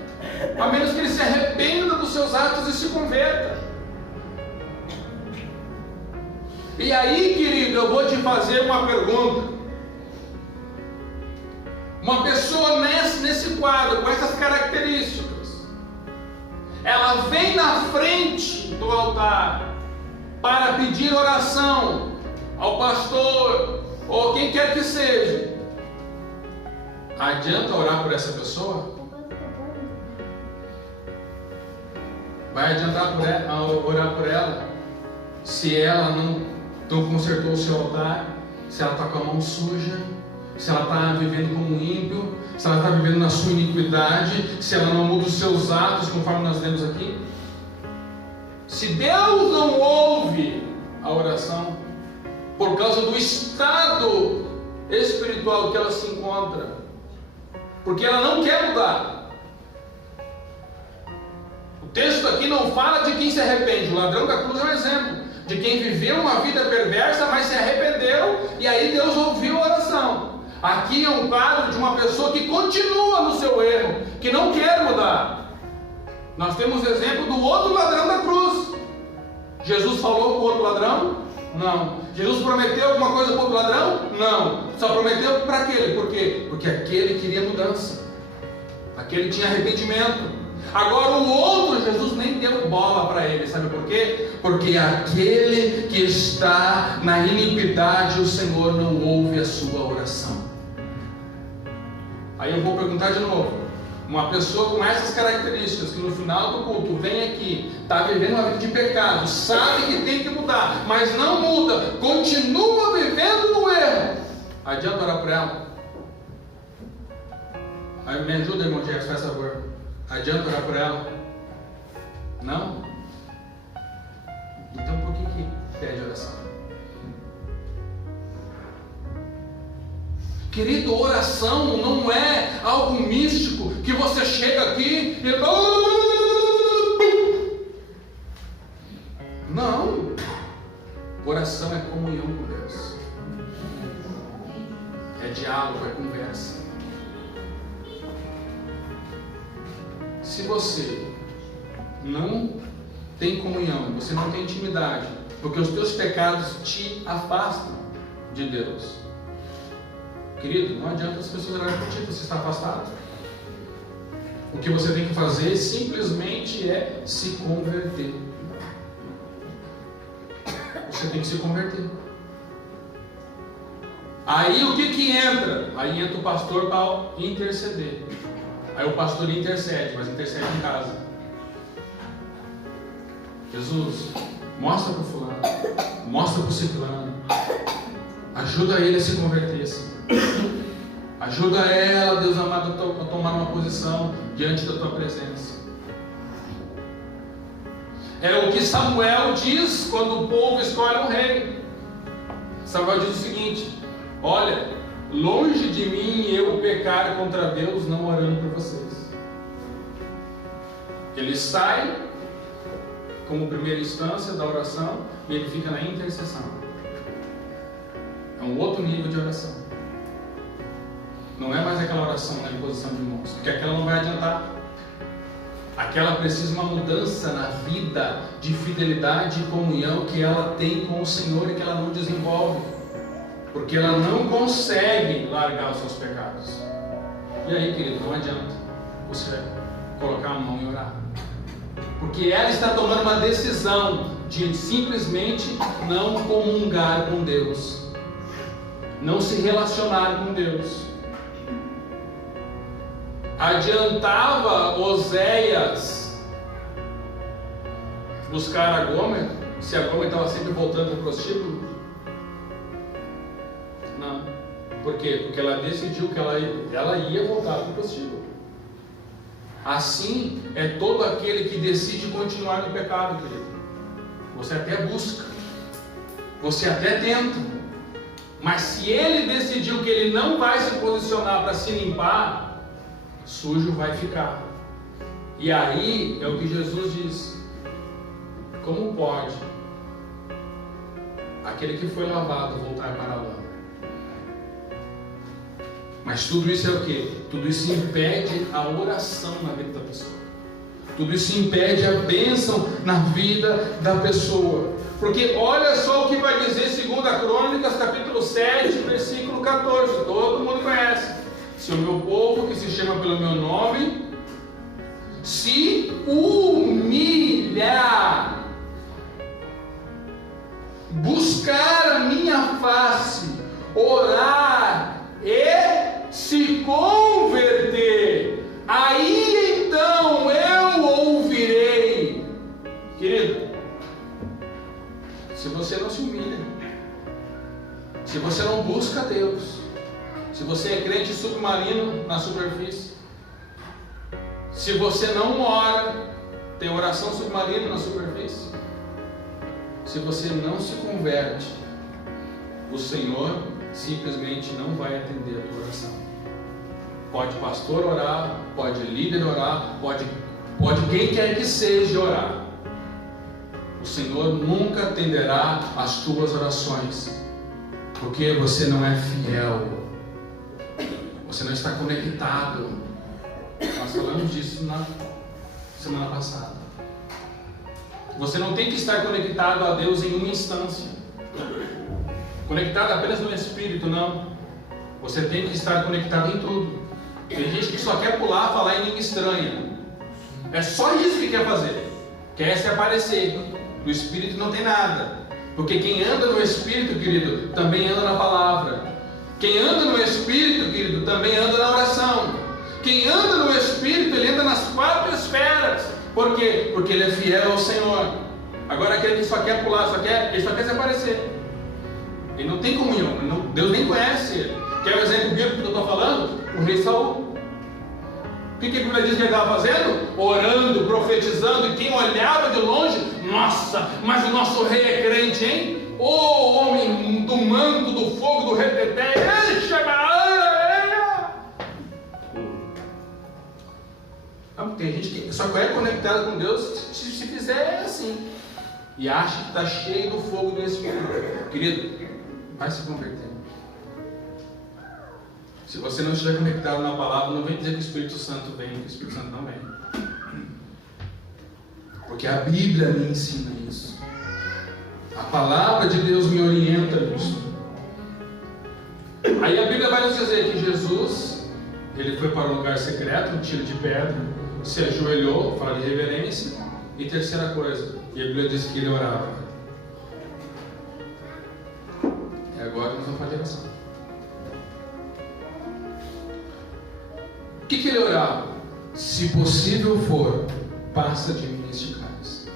a menos que ele se arrependa dos seus atos e se converta. E aí, querido, eu vou te fazer uma pergunta. Uma pessoa nesse quadro, com essas características, ela vem na frente do altar para pedir oração ao pastor ou quem quer que seja. Adianta orar por essa pessoa? Vai adiantar orar por ela se ela não consertou o seu altar, se ela está com a mão suja, se ela está vivendo como um ímpio, se ela está vivendo na sua iniquidade, se ela não muda os seus atos, conforme nós lemos aqui? Se Deus não ouve a oração por causa do estado espiritual que ela se encontra, porque ela não quer mudar. O texto aqui não fala de quem se arrepende. O ladrão da cruz é um exemplo de quem viveu uma vida perversa, mas se arrependeu, e aí Deus ouviu a oração. Aqui é um quadro de uma pessoa que continua no seu erro, que não quer mudar. Nós temos o exemplo do outro ladrão da cruz. Jesus falou com o outro ladrão? Não. Jesus prometeu alguma coisa para o outro ladrão? Não. Só prometeu para aquele. Por quê? Porque aquele queria mudança, aquele tinha arrependimento. Agora o outro, Jesus nem deu bola para ele. Sabe por quê? Porque aquele que está na iniquidade, o Senhor não ouve a sua oração. Aí eu vou perguntar de novo. Uma pessoa com essas características, que no final do culto vem aqui, está vivendo uma vida de pecado, sabe que tem que mudar, mas não muda, continua vivendo no erro, adianta orar por ela? Aí me ajuda, irmão Jefferson, faz favor. Adianta orar por ela? Não? Então por que pede oração? Querido, oração não é algo místico que você chega aqui e... Não. Oração é comunhão com Deus. É diálogo, é conversa. Se você não tem comunhão, você não tem intimidade, porque os teus pecados te afastam de Deus. Querido, não adianta as pessoas orarem por ti, você está afastado. O que você tem que fazer simplesmente é se converter. Você tem que se converter. Aí o que entra? Aí entra o pastor para interceder. Aí o pastor intercede, mas intercede em casa. Jesus, mostra para o fulano, mostra para o ciclano, ajuda ele a se converter, Senhor. Ajuda ela, Deus amado, a tomar uma posição diante da tua presença. É o que Samuel diz quando o povo escolhe um rei. Samuel diz o seguinte: olha, longe de mim eu pecar contra Deus, não orando por vocês. Ele sai como primeira instância da oração e ele fica na intercessão. É um outro nível de oração. Não é mais aquela oração na imposição de mãos, porque aquela não vai adiantar. Aquela precisa uma mudança na vida de fidelidade e comunhão que ela tem com o Senhor e que ela não desenvolve, porque ela não consegue largar os seus pecados. E aí, querido, não adianta você colocar a mão e orar, porque ela está tomando uma decisão de simplesmente não comungar com Deus, não se relacionar com Deus. Adiantava Oséias buscar a Gomer, se a Gomer estava sempre voltando para o prostíbulo? Não. Por quê? Porque ela decidiu que ela ia voltar para o prostíbulo. Assim é todo aquele que decide continuar no pecado, querido. Você até busca, você até tenta, mas se ele decidiu que ele não vai se posicionar para se limpar, sujo vai ficar. E aí é o que Jesus diz: como pode aquele que foi lavado voltar para a lama? Mas tudo isso é o que? Tudo isso impede a oração na vida da pessoa. Tudo isso impede a bênção na vida da pessoa. Porque olha só o que vai dizer 2 Crônicas, capítulo 7, versículo 14. Todo mundo conhece. Se o meu povo, que se chama pelo meu nome, se humilhar, buscar a minha face, orar e se converter, aí então eu ouvirei se você não se humilha, se você não busca Deus, se você é crente submarino na superfície, se você não ora, tem oração submarina na superfície, se você não se converte, o Senhor simplesmente não vai atender a tua oração. Pode pastor orar, pode líder orar, pode quem quer que seja orar. O Senhor nunca atenderá as tuas orações, porque você não é fiel, você não está conectado. Nós falamos disso na semana passada. Você não tem que estar conectado a Deus em uma instância, conectado apenas no Espírito, não. Você tem que estar conectado em tudo. Tem gente que só quer pular, falar em língua estranha. É só isso que quer fazer. Quer se aparecer. No Espírito não tem nada. Porque quem anda no Espírito, querido, também anda na palavra. Quem anda no Espírito, querido, também anda na oração. Quem anda no Espírito, ele anda nas 4 esferas. Por quê? Porque ele é fiel ao Senhor. Agora aquele que só quer pular, ele só quer se aparecer. Ele não tem comunhão. Deus nem conhece ele. Quer o exemplo bíblico que eu estou falando? O rei Saul. O que a Bíblia diz que ele estava fazendo? Orando, profetizando, e quem olhava de longe, nossa, mas o nosso rei é crente, hein? Ô homem do manto, do fogo, do reteté, ele chega. Não, tem gente que só é conectada com Deus se fizer assim, e acha que está cheio do fogo do Espírito. Querido, vai se converter. Se você não estiver conectado na palavra, não vem dizer que o Espírito Santo vem, que o Espírito Santo não vem. Porque a Bíblia me ensina isso. A palavra de Deus me orienta nisso. Aí a Bíblia vai nos dizer que Jesus, ele foi para um lugar secreto, um tiro de pedra, se ajoelhou, fala de reverência. E terceira coisa, e a Bíblia diz que ele orava. E agora nós vamos fazer oração. O que ele orava? Se possível for, passa de mim este cálice.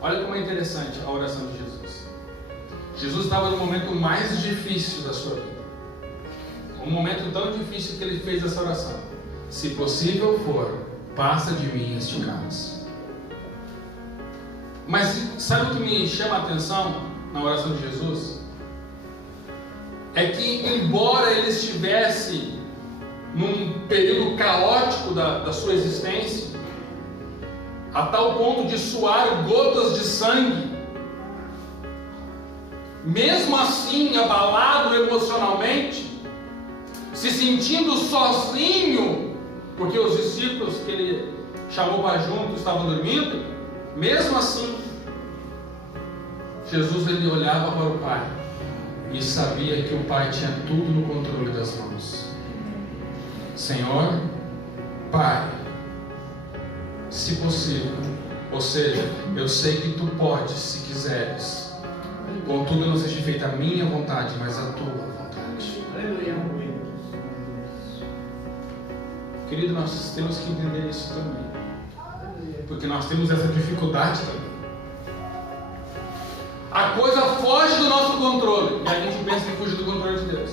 Olha como é interessante a oração de Jesus. Jesus estava no momento mais difícil da sua vida. Um momento tão difícil que ele fez essa oração. Se possível for, passa de mim este cálice. Mas sabe o que me chama a atenção na oração de Jesus? É que embora ele estivesse num período caótico da sua existência, a tal ponto de suar gotas de sangue, mesmo assim abalado emocionalmente, se sentindo sozinho, porque os discípulos que ele chamou para junto estavam dormindo, mesmo assim, Jesus ele olhava para o Pai e sabia que o Pai tinha tudo no controle das mãos. Senhor, Pai, se possível, ou seja, eu sei que Tu podes, se quiseres, contudo não seja feita a minha vontade, mas a Tua vontade. Aleluia. Querido, nós temos que entender isso também, porque nós temos essa dificuldade também. A coisa foge do nosso controle e a gente pensa que fugir do controle de Deus.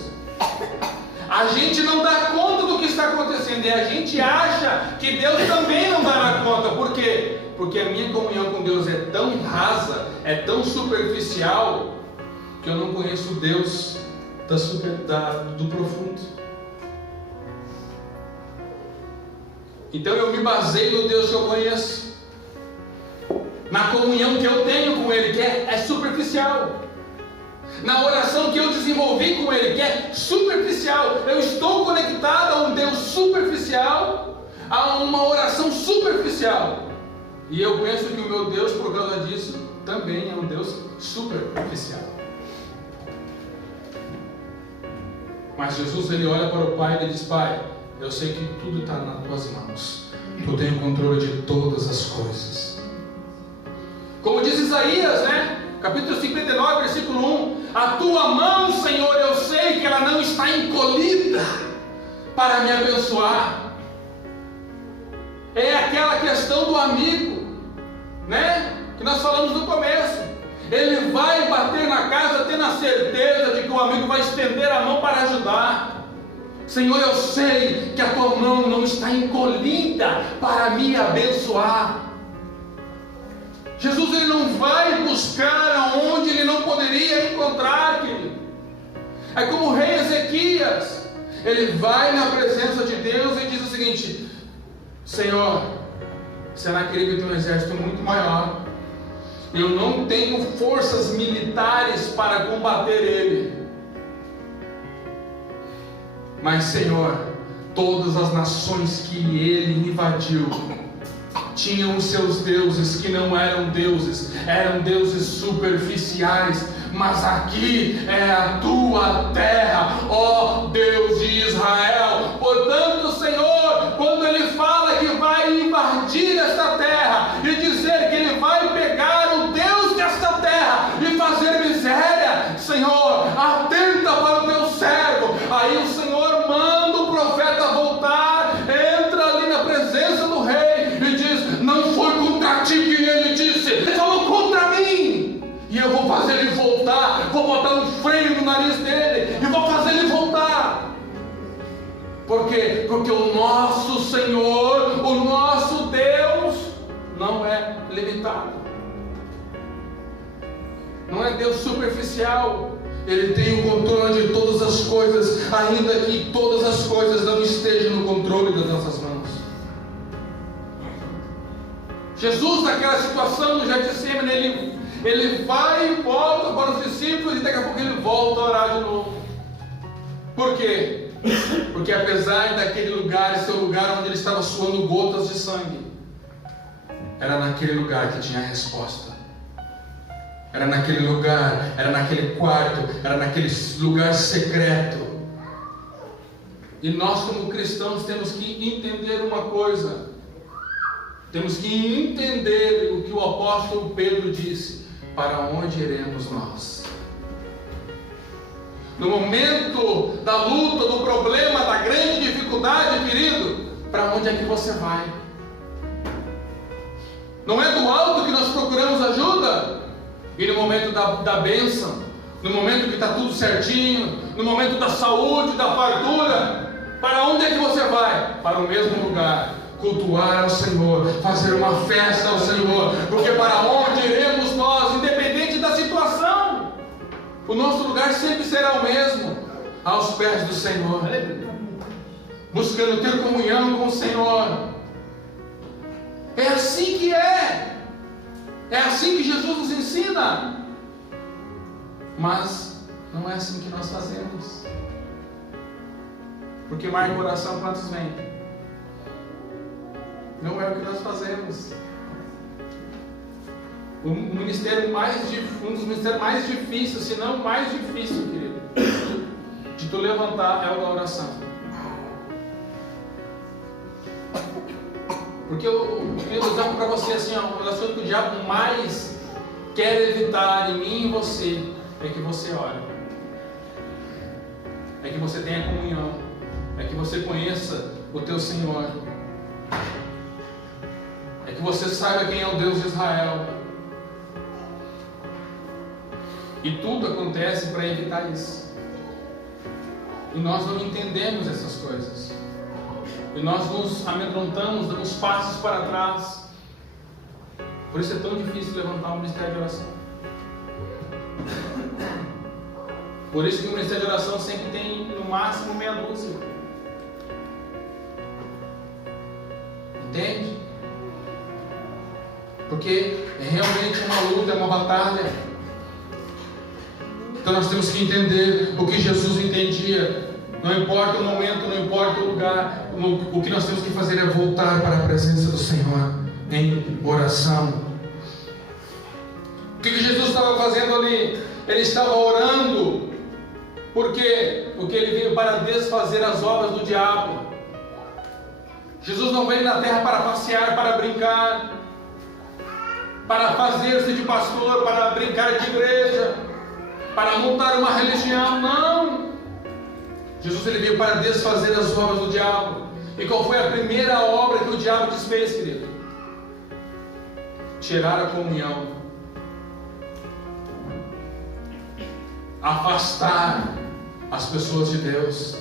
A gente não dá conta do que está acontecendo e a gente acha que Deus também não dará conta. Por quê? Porque a minha comunhão com Deus é tão rasa, é tão superficial, que eu não conheço o Deus do profundo. Então eu me baseio no Deus que eu conheço, na comunhão que eu tenho com Ele, que é superficial, na oração que eu desenvolvi com Ele, que é superficial. Eu estou conectado a um Deus superficial, a uma oração superficial, e eu penso que o meu Deus, por causa disso, também é um Deus superficial. Mas Jesus ele olha para o Pai e ele diz: Pai, eu sei que tudo está nas Tuas mãos, Tu tens o controle de todas as coisas. Como diz Isaías, capítulo 59, versículo 1: a Tua mão, Senhor, eu sei que ela não está encolhida para me abençoar. É aquela questão do amigo, que nós falamos no começo. Ele vai casa tendo a certeza de que o amigo vai estender a mão para ajudar. Senhor, eu sei que a tua mão não está encolhida para me abençoar. Jesus, ele não vai buscar aonde ele não poderia encontrar, querido. É como o rei Ezequias, ele vai na presença de Deus e diz o seguinte: Senhor, Senaqueribe tem um exército muito maior, eu não tenho forças militares para combater ele, mas Senhor, todas as nações que ele invadiu tinham os seus deuses que não eram deuses, eram deuses superficiais, mas aqui é a tua terra, ó Deus de Israel. Portanto, Senhor, quando ele fala que vai invadir esta terra e dizer que ele vai pegar o Deus desta terra e fazer miséria, Senhor, atenta para o teu servo. Aí o Senhor manda o profeta voltar, entra ali na presença do rei e diz: não foi contra ti que ele disse, ele falou contra mim, e eu vou fazer ele voltar, vou botar um freio no nariz dele e vou fazer ele voltar. Por quê? Porque o nosso Senhor, o nosso Deus não é limitado, não é Deus superficial. Ele tem o controle de todas as coisas, ainda que todas as coisas não estejam no controle das nossas mãos. Jesus, naquela situação no Getsemane, ele vai e volta para os discípulos e daqui a pouco ele volta a orar de novo. Por quê? Porque apesar daquele lugar ser o lugar onde ele estava suando gotas de sangue, era naquele lugar que tinha a resposta. Era naquele lugar, era naquele quarto, era naquele lugar secreto. E nós, como cristãos, temos que entender uma coisa. Temos que entender o que o apóstolo Pedro disse: para onde iremos nós? No momento da luta, do problema, da grande dificuldade, querido, para onde é que você vai? Não é do alto que nós procuramos ajuda? E no momento da bênção, no momento que está tudo certinho, no momento da saúde, da fartura, para onde é que você vai? Para o mesmo lugar, cultuar ao Senhor, fazer uma festa ao Senhor, porque para onde iremos nós, independente da situação, o nosso lugar sempre será o mesmo, aos pés do Senhor, buscando ter comunhão com o Senhor. É assim que é assim que Jesus nos ensina, mas não é assim que nós fazemos, porque marca o coração quantos vêm? Não é o que nós fazemos. Um dos ministérios mais difíceis, se não o mais difícil, querido, de tu levantar é o da oração. Porque eu digo para você assim, uma das coisas que o diabo mais quer evitar em mim e em você é que você ore, é que você tenha comunhão, é que você conheça o teu Senhor, é que você saiba quem é o Deus de Israel. E tudo acontece para evitar isso. E nós não entendemos essas coisas. E nós nos amedrontamos, damos passos para trás. Por isso é tão difícil levantar um ministério de oração. Por isso que o ministério de oração sempre tem no máximo meia dúzia. Entende? Porque é realmente uma luta, é uma batalha. Então nós temos que entender o que Jesus entendia. Não importa o momento, não importa o lugar, o que nós temos que fazer é voltar para a presença do Senhor em oração. O que Jesus estava fazendo ali? Ele estava orando, porque ele veio para desfazer as obras do diabo. Jesus não veio na terra para passear, para brincar, para fazer-se de pastor, para brincar de igreja, para montar uma religião. Não! Jesus ele veio para desfazer as obras do diabo. E qual foi a primeira obra que o diabo desfez, querido? Tirar a comunhão. afastar as pessoas de Deus.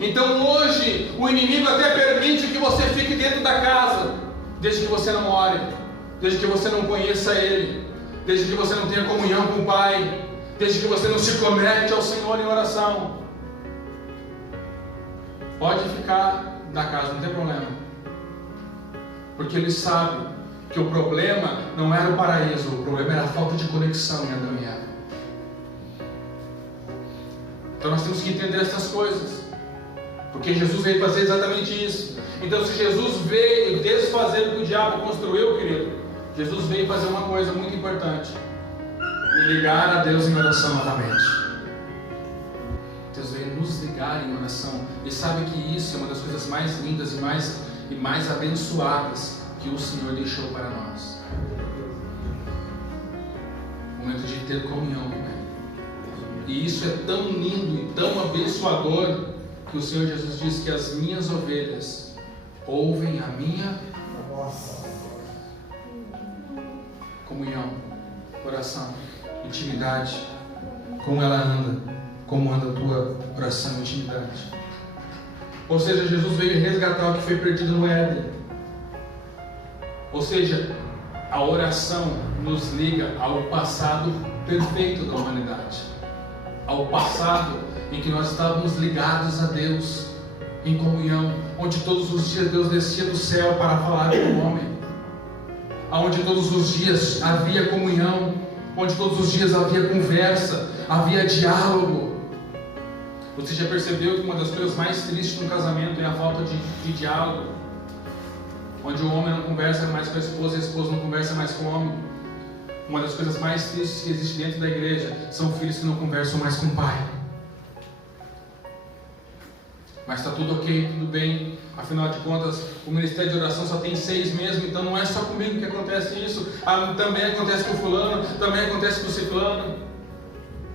Então hoje o inimigo até permite que você fique dentro da casa, desde que você não ore, desde que você não conheça Ele, desde que você não tenha comunhão com o Pai, desde que você não se conecte ao Senhor em oração. Pode ficar na casa, não tem problema, porque Ele sabe que o problema não era o paraíso, o problema era a falta de conexão em Adão e Eva. Então nós temos que entender essas coisas, porque Jesus veio fazer exatamente isso. Então, se Jesus veio desfazer o que o diabo construiu, querido, Jesus veio fazer uma coisa muito importante: me ligar a Deus em oração novamente. Deus veio nos ligar em oração. E sabe que isso é uma das coisas mais lindas e mais abençoadas que o Senhor deixou para nós. O momento de ter comunhão com Ele. E isso é tão lindo e tão abençoador que o Senhor Jesus diz que as minhas ovelhas ouvem a minha comunhão, oração, intimidade, como ela anda, como anda a tua oração e intimidade. Ou seja, Jesus veio resgatar o que foi perdido no Éden. Ou seja, a oração nos liga ao passado perfeito da humanidade, ao passado em que nós estávamos ligados a Deus, em comunhão, onde todos os dias Deus descia do céu para falar com o homem, onde todos os dias havia comunhão, onde todos os dias havia conversa, havia diálogo. Você já percebeu que uma das coisas mais tristes no casamento é a falta de diálogo? Onde o homem não conversa mais com a esposa não conversa mais com o homem. Uma das coisas mais tristes que existe dentro da igreja são filhos que não conversam mais com o pai. Mas está tudo ok, tudo bem. Afinal de contas, o ministério de oração só tem 6 mesmo, então não é só comigo que acontece isso. Também acontece com o fulano, também acontece com o ciclano.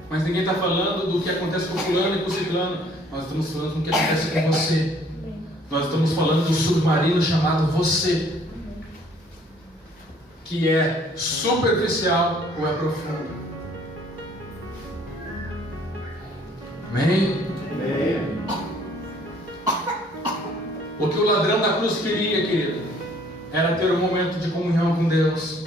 Mas ninguém está falando do que acontece com o fulano e com o ciclano. Nós estamos falando do que acontece com você. Nós estamos falando do submarino chamado você, que é superficial ou é profundo. Amém? Amém. O que o ladrão da cruz queria, querido, era ter um momento de comunhão com Deus.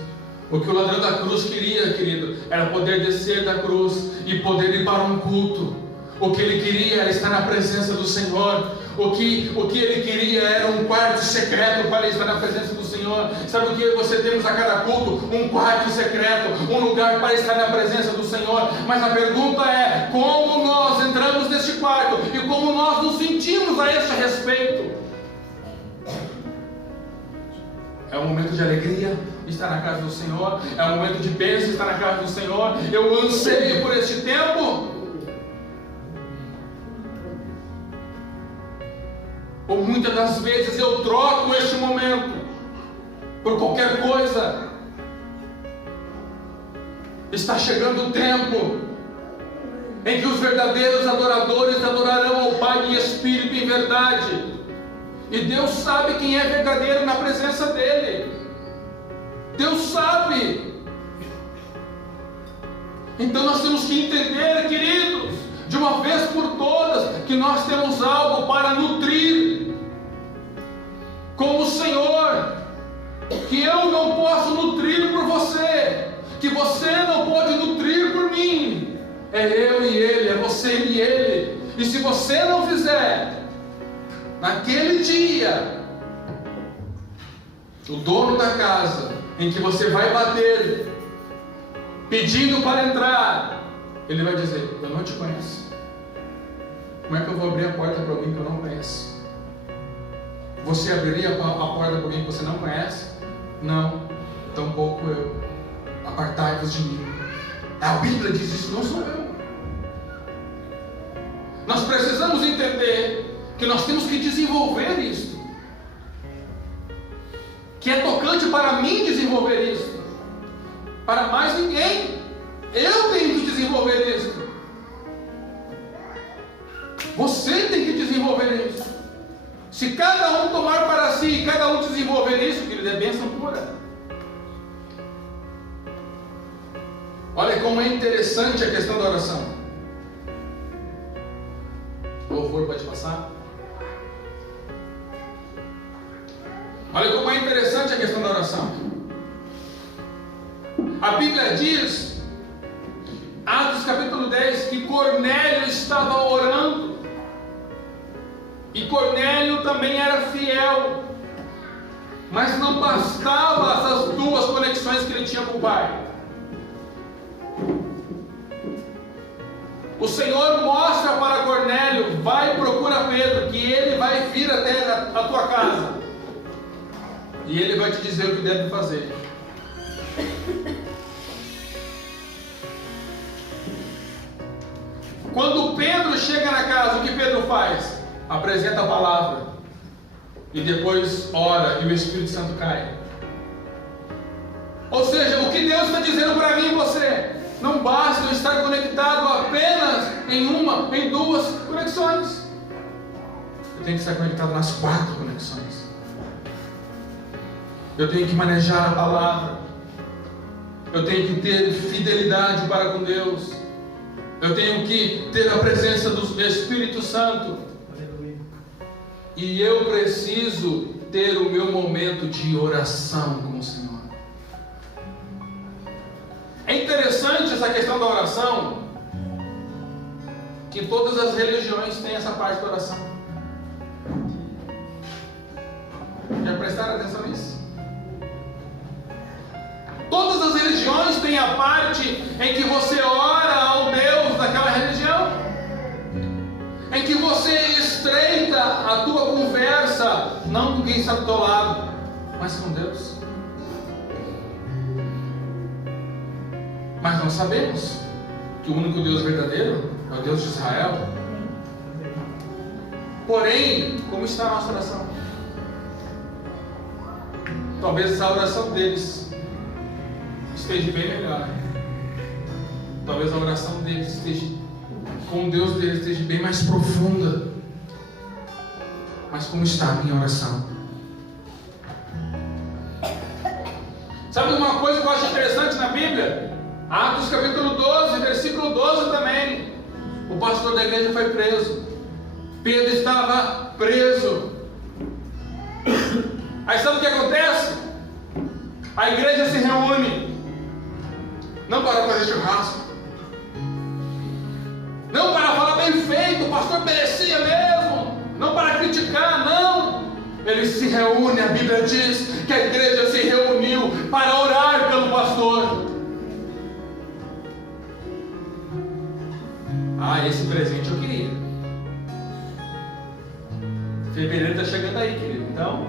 O que o ladrão da cruz queria, querido, era poder descer da cruz e poder ir para um culto. O que ele queria era estar na presença do Senhor. O que ele queria era um quarto secreto para estar na presença do Senhor. Sabe o que você temos a cada culto? Um quarto secreto, um lugar para estar na presença do Senhor. Mas a pergunta é: como nós entramos neste quarto e como nós nos sentimos a este respeito? É um momento de alegria estar na casa do Senhor, é um momento de bênção estar na casa do Senhor. Eu anseio por este tempo. Ou muitas das vezes eu troco este momento por qualquer coisa. Está chegando o tempo em que os verdadeiros adoradores adorarão ao Pai em espírito e em verdade. E Deus sabe quem é verdadeiro na presença dEle. Deus sabe. Então nós temos que entender, queridos, de uma vez por todas, que nós temos algo para nutrir com o Senhor, que eu não posso nutrir por você, que você não pode nutrir por mim. É eu e Ele, é você e Ele. E se você não fizer, naquele dia, o dono da casa, em que você vai bater, pedindo para entrar, ele vai dizer: eu não te conheço. Como é que eu vou abrir a porta para alguém que eu não conheço? Você abriria a porta para alguém que você não conhece? Não, tampouco eu. Apartai-vos de mim. A Bíblia diz isso, não sou eu. Nós precisamos entender que nós temos que desenvolver isso, que é tocante para mim desenvolver isso, para mais ninguém. Eu tenho que desenvolver isso. Você tem que desenvolver isso. Se cada um tomar para si e cada um desenvolver isso, querido, é bênção pura. Olha como é interessante a questão da oração. O louvor pode passar? Olha como é interessante a questão da oração. A Bíblia diz, Atos capítulo 10, que Cornélio estava orando. E Cornélio também era fiel. Mas não bastava essas duas conexões que ele tinha com o Pai. O Senhor mostra para Cornélio: vai e procura Pedro, que ele vai vir até a tua casa. E ele vai te dizer o que deve fazer. Quando Pedro chega na casa, o que Pedro faz? Apresenta a palavra. E depois ora e o Espírito Santo cai. Ou seja, o que Deus está dizendo para mim e você: não basta eu estar conectado apenas em duas conexões. Eu tenho que estar conectado nas 4 conexões. Eu tenho que manejar a palavra. Eu tenho que ter fidelidade para com Deus. Eu tenho que ter a presença do Espírito Santo. E eu preciso ter o meu momento de oração com o Senhor. É interessante essa questão da oração, que todas as religiões têm essa parte da oração. Já prestaram atenção nisso? Todas as religiões têm a parte em que você ora ao Deus daquela religião, em que você estreita a tua conversa, não com quem está do teu lado, mas com Deus. Mas nós sabemos que o único Deus verdadeiro é o Deus de Israel. Porém, como está a nossa oração? Talvez essa oração deles esteja bem melhor. Talvez a oração deles esteja, com Deus deles, esteja bem mais profunda. Mas como está a minha oração? Sabe uma coisa que eu acho interessante na Bíblia? Atos capítulo 12, versículo 12 também. O pastor da igreja foi preso. Pedro estava preso. Aí sabe o que acontece? A igreja se reúne. Não para fazer churrasco, não para falar bem feito, o pastor merecia mesmo, não para criticar, não. Eles se reúnem, a Bíblia diz que a igreja se reuniu para orar pelo pastor. Esse presente eu queria. Fevereiro está chegando aí, querido. Então,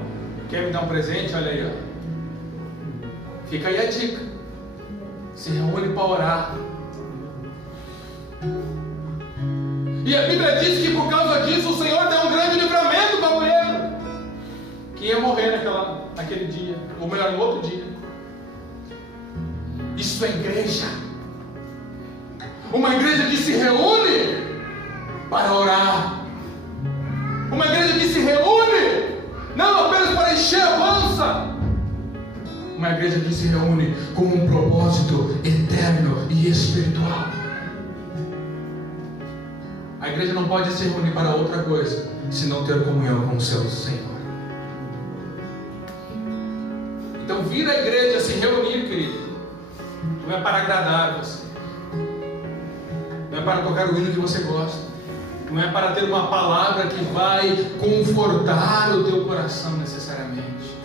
quer me dar um presente? Olha aí, ó. Fica aí a dica. Se reúne para orar. E a Bíblia diz que por causa disso o Senhor deu um grande livramento para Pedro, que ia morrer naquele dia, ou melhor, no outro dia. Isso é igreja. Uma igreja que se reúne para orar. Uma igreja que se reúne não apenas para encher a pança. Uma igreja que se reúne com um propósito eterno e espiritual. A igreja não pode se reunir para outra coisa, se não ter comunhão com o seu Senhor. Então vir à igreja, se reunir, querido, não é para agradar você. Não é para tocar o hino que você gosta. Não é para ter uma palavra que vai confortar o teu coração necessariamente.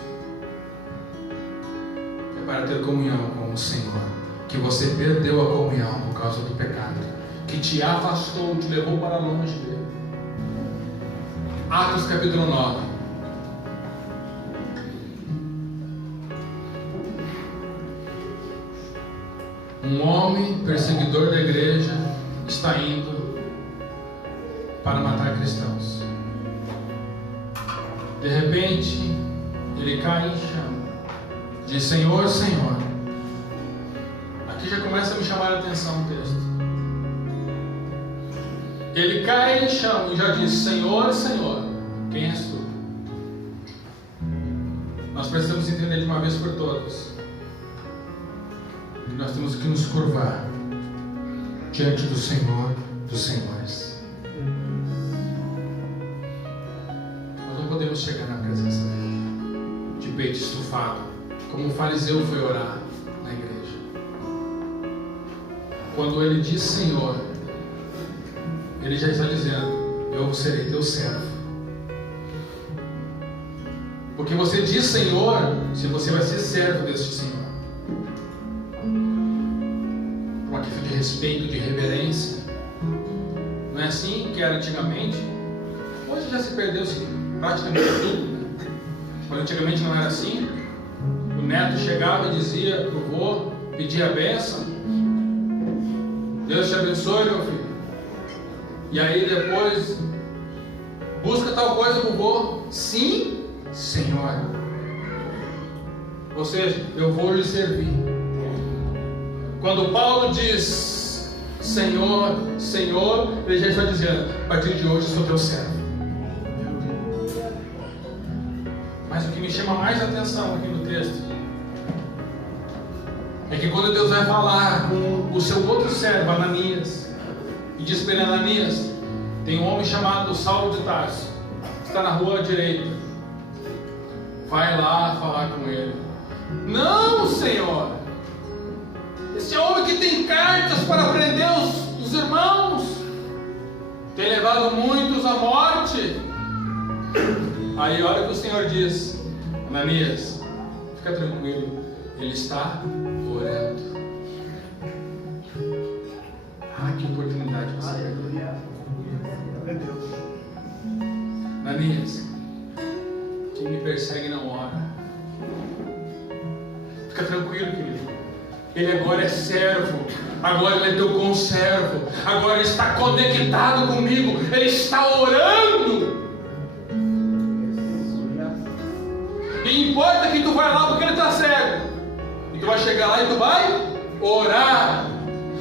É para ter comunhão com o Senhor. Que você perdeu a comunhão por causa do pecado, que te afastou, te levou para longe dele. Atos capítulo 9. Um homem perseguidor da igreja está indo para matar cristãos. De repente, ele cai em chama. Diz: Senhor, Senhor. Aqui já começa a me chamar a atenção o texto. Ele cai em chama e já diz: Senhor, Senhor, quem és tu? Nós precisamos entender de uma vez por todas nós temos que nos curvar diante do Senhor dos Senhores. Nós não podemos chegar na presença dele de peito estufado, como o fariseu foi orar na igreja. Quando ele diz Senhor, ele já está dizendo: eu serei teu servo. Porque você diz Senhor, se você vai ser servo deste Senhor. Por uma questão de respeito, de reverência. Não é assim que era antigamente? Hoje já se perdeu praticamente tudo, né? Quando antigamente não era assim, o neto chegava e dizia pro vô, pedia a bênção: Deus te abençoe, meu filho. E aí depois, busca tal coisa pro vô. Sim, Senhor. Ou seja, eu vou lhe servir. Quando Paulo diz Senhor, Senhor, ele já está dizendo: a partir de hoje eu sou teu servo. Mas o que me chama mais atenção aqui no texto é que quando Deus vai falar com o seu outro servo, Ananias, e diz para ele: Ananias, tem um homem chamado Saulo de Tarso, está na rua à direita, vai lá falar com ele. Não, Senhor, esse homem que tem cartas para prender os irmãos, tem levado muitos à morte. Aí olha o que o Senhor diz: Ananias, fica tranquilo, ele está orando. Ah, que oportunidade você tem. Ananias, quem me persegue não ora. Fica tranquilo, querido. Ele agora é servo, agora ele é teu conservo, agora ele está conectado comigo, ele está orando. E importa que tu vai lá porque ele está cego, e tu vai chegar lá e tu vai orar.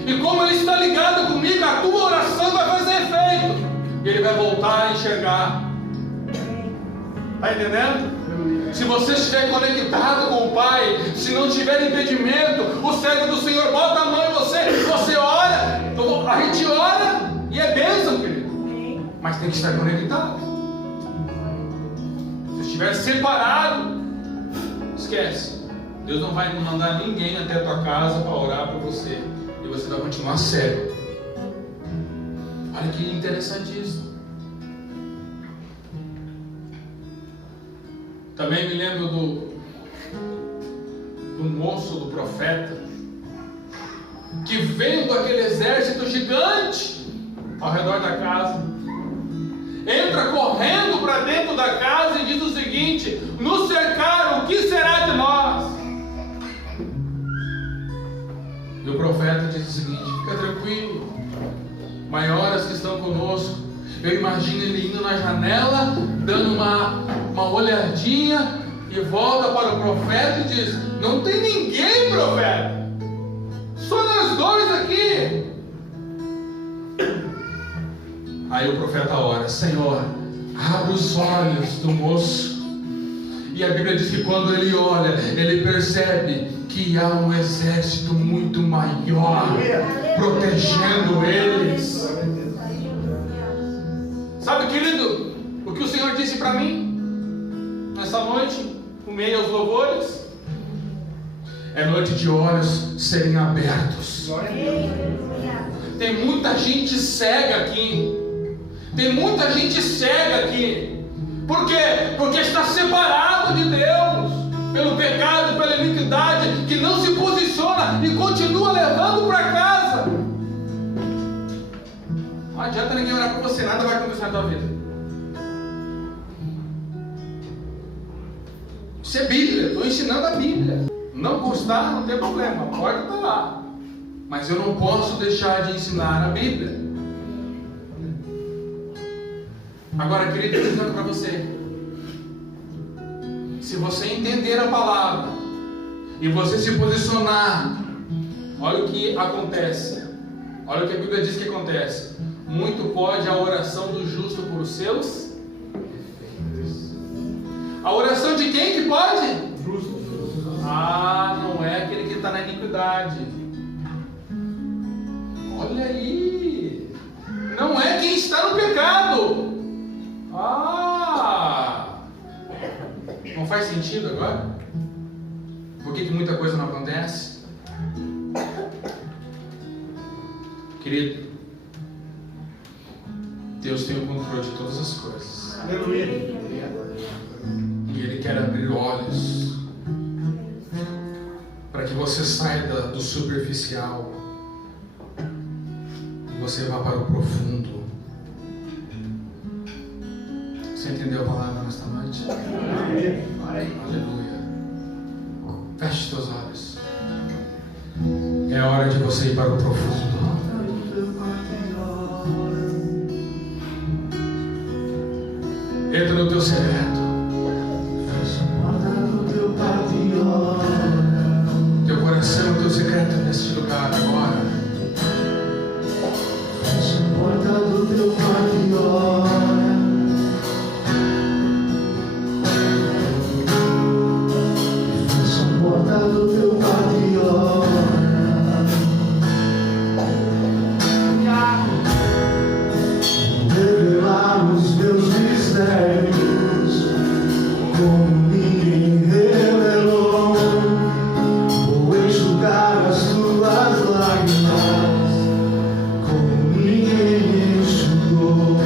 E como ele está ligado comigo, a tua oração vai fazer efeito, e ele vai voltar a enxergar. Está entendendo? Se você estiver conectado com o Pai, se não tiver impedimento, o servo do Senhor bota a mão em você, você ora, a gente ora e é bênção, querido. Mas tem que estar conectado. Se estiver separado, esquece. Deus não vai mandar ninguém até a tua casa para orar por você, e você vai continuar cego. Olha que interessantíssimo. Também me lembro do moço, do profeta, que vendo aquele exército gigante ao redor da casa, entra correndo para dentro da casa e diz o seguinte: nos cercaram, o que será de nós? E o profeta diz o seguinte: fica tranquilo, maiores que estão conosco. Eu imagino ele indo na janela, dando uma olhadinha, e volta para o profeta e diz: não tem ninguém, profeta, só nós dois aqui. Aí o profeta ora: Senhor, abre os olhos do moço. E a Bíblia diz que quando ele olha, ele percebe que há um exército muito maior protegendo eles. Sabe, querido, o que o Senhor disse para mim nessa noite, no meio aos louvores? É noite de olhos serem abertos. Tem muita gente cega aqui. Tem muita gente cega aqui. Por quê? Porque está separado de Deus pelo pecado, pela iniquidade, que não se posiciona e continua levando para casa. Não adianta ninguém orar por você, nada vai acontecer na tua vida. Isso é Bíblia, estou ensinando a Bíblia. Não gostar, não tem problema, a porta está lá. Mas eu não posso deixar de ensinar a Bíblia. Agora, querido, eu estou dizendo para você: se você entender a palavra e você se posicionar, olha o que acontece. Olha o que a Bíblia diz que acontece. Muito pode a oração do justo por os seus efeitos. A oração de quem que pode? Justo. Ah, não é aquele que está na iniquidade. Olha aí. Não é quem está no pecado. Não faz sentido agora? Por que muita coisa não acontece? Querido, Deus tem o controle de todas as coisas. Aleluia. E Ele quer abrir olhos para que você saia do superficial e você vá para o profundo. Você entendeu a palavra nesta noite? Aleluia. Feche seus olhos. É hora de você ir para o profundo. Entra no teu secreto. Teu coração, o teu secreto neste lugar agora. Fecha a porta do teu quarto e ora. Fecha a porta do teu quarto e ora. Revelar os meus mistérios como ninguém revelou. Vou enxugar as tuas lágrimas como ninguém enxugou.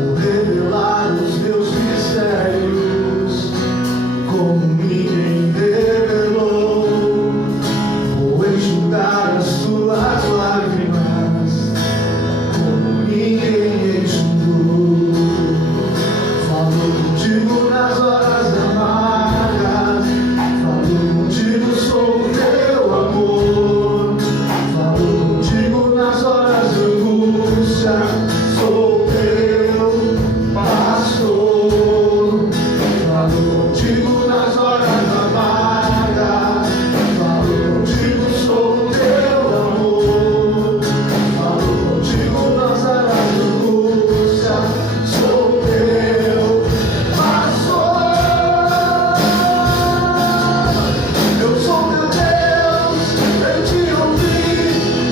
Vou revelar os meus mistérios como ninguém revelou. Vou enxugar as tuas lágrimas como ninguém enxugou. Falo contigo nas horas amargas, falo contigo sobre o teu amor, falo contigo nas horas de angústia, sou teu pastor. Falo contigo nas horas amargas, falo contigo sobre o teu amor, falo contigo nas horas de angústia, sou teu pastor. Eu sou teu Deus, eu te ouvi,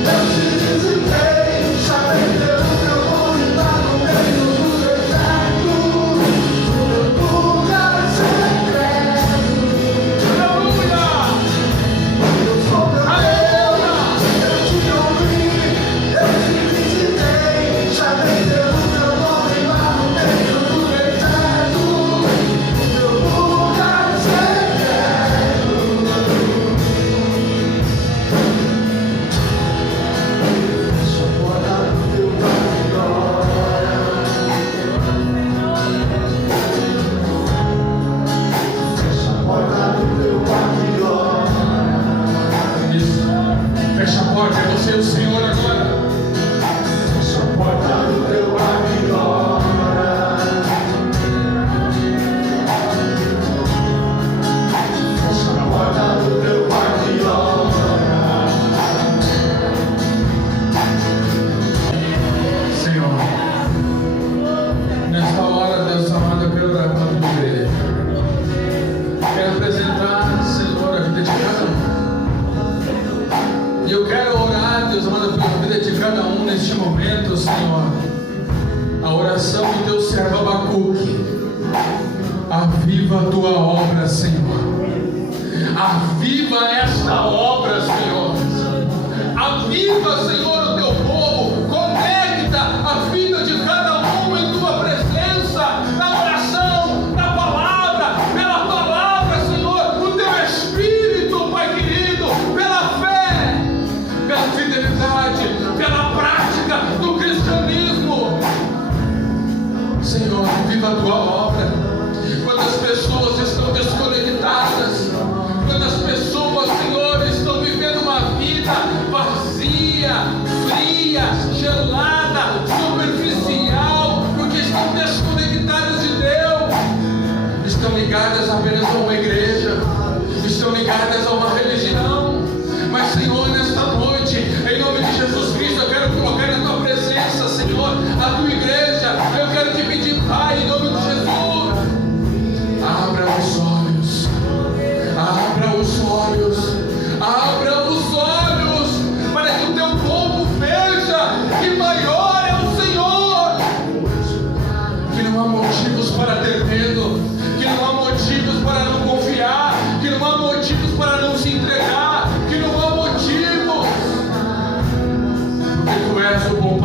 eu te visitei, chamei pelo teu nome lá no meio do deserto, no meu lugar secreto. Aleluia! Eu sou teu Deus, eu te ouvi, eu te visitei, chamei pelo teu nome lá no meio do deserto, no meu lugar secreto. Fecha a porta do teu quarto e ora. Fecha a porta do teu quarto e ora. Isso. Fecha a porta, é você e o Senhor agora. Fecha a porta do teu quarto e ora. Fecha a porta do teu quarto e ora. Senhor, nesta hora, Deus amado, eu quero orar pela tua igreja. Quero apresentar, Senhor, a vida de cada um. E eu quero orar, Deus amado, pela vida de cada um neste momento, Senhor. A oração do teu servo Abacuque. Aviva a tua obra, Senhor. Aviva esta obra, Senhor. Aviva, Senhor, o teu povo. Conecta a vida de cada um em tua presença, na oração, na palavra, pela palavra, Senhor, o teu Espírito, Pai querido, pela fé, pela fidelidade, pela prática do cristianismo. Senhor, viva a tua obra. Quando as pessoas estão desconectadas, quando as pessoas, Senhor, estão vivendo uma vida vazia,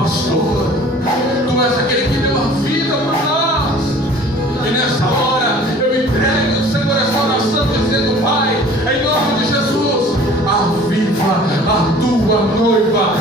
pastor, Tu és aquele que deu a vida por nós. E nessa hora eu entrego, Senhor, essa oração dizendo: Pai, em nome de Jesus, aviva a Tua noiva,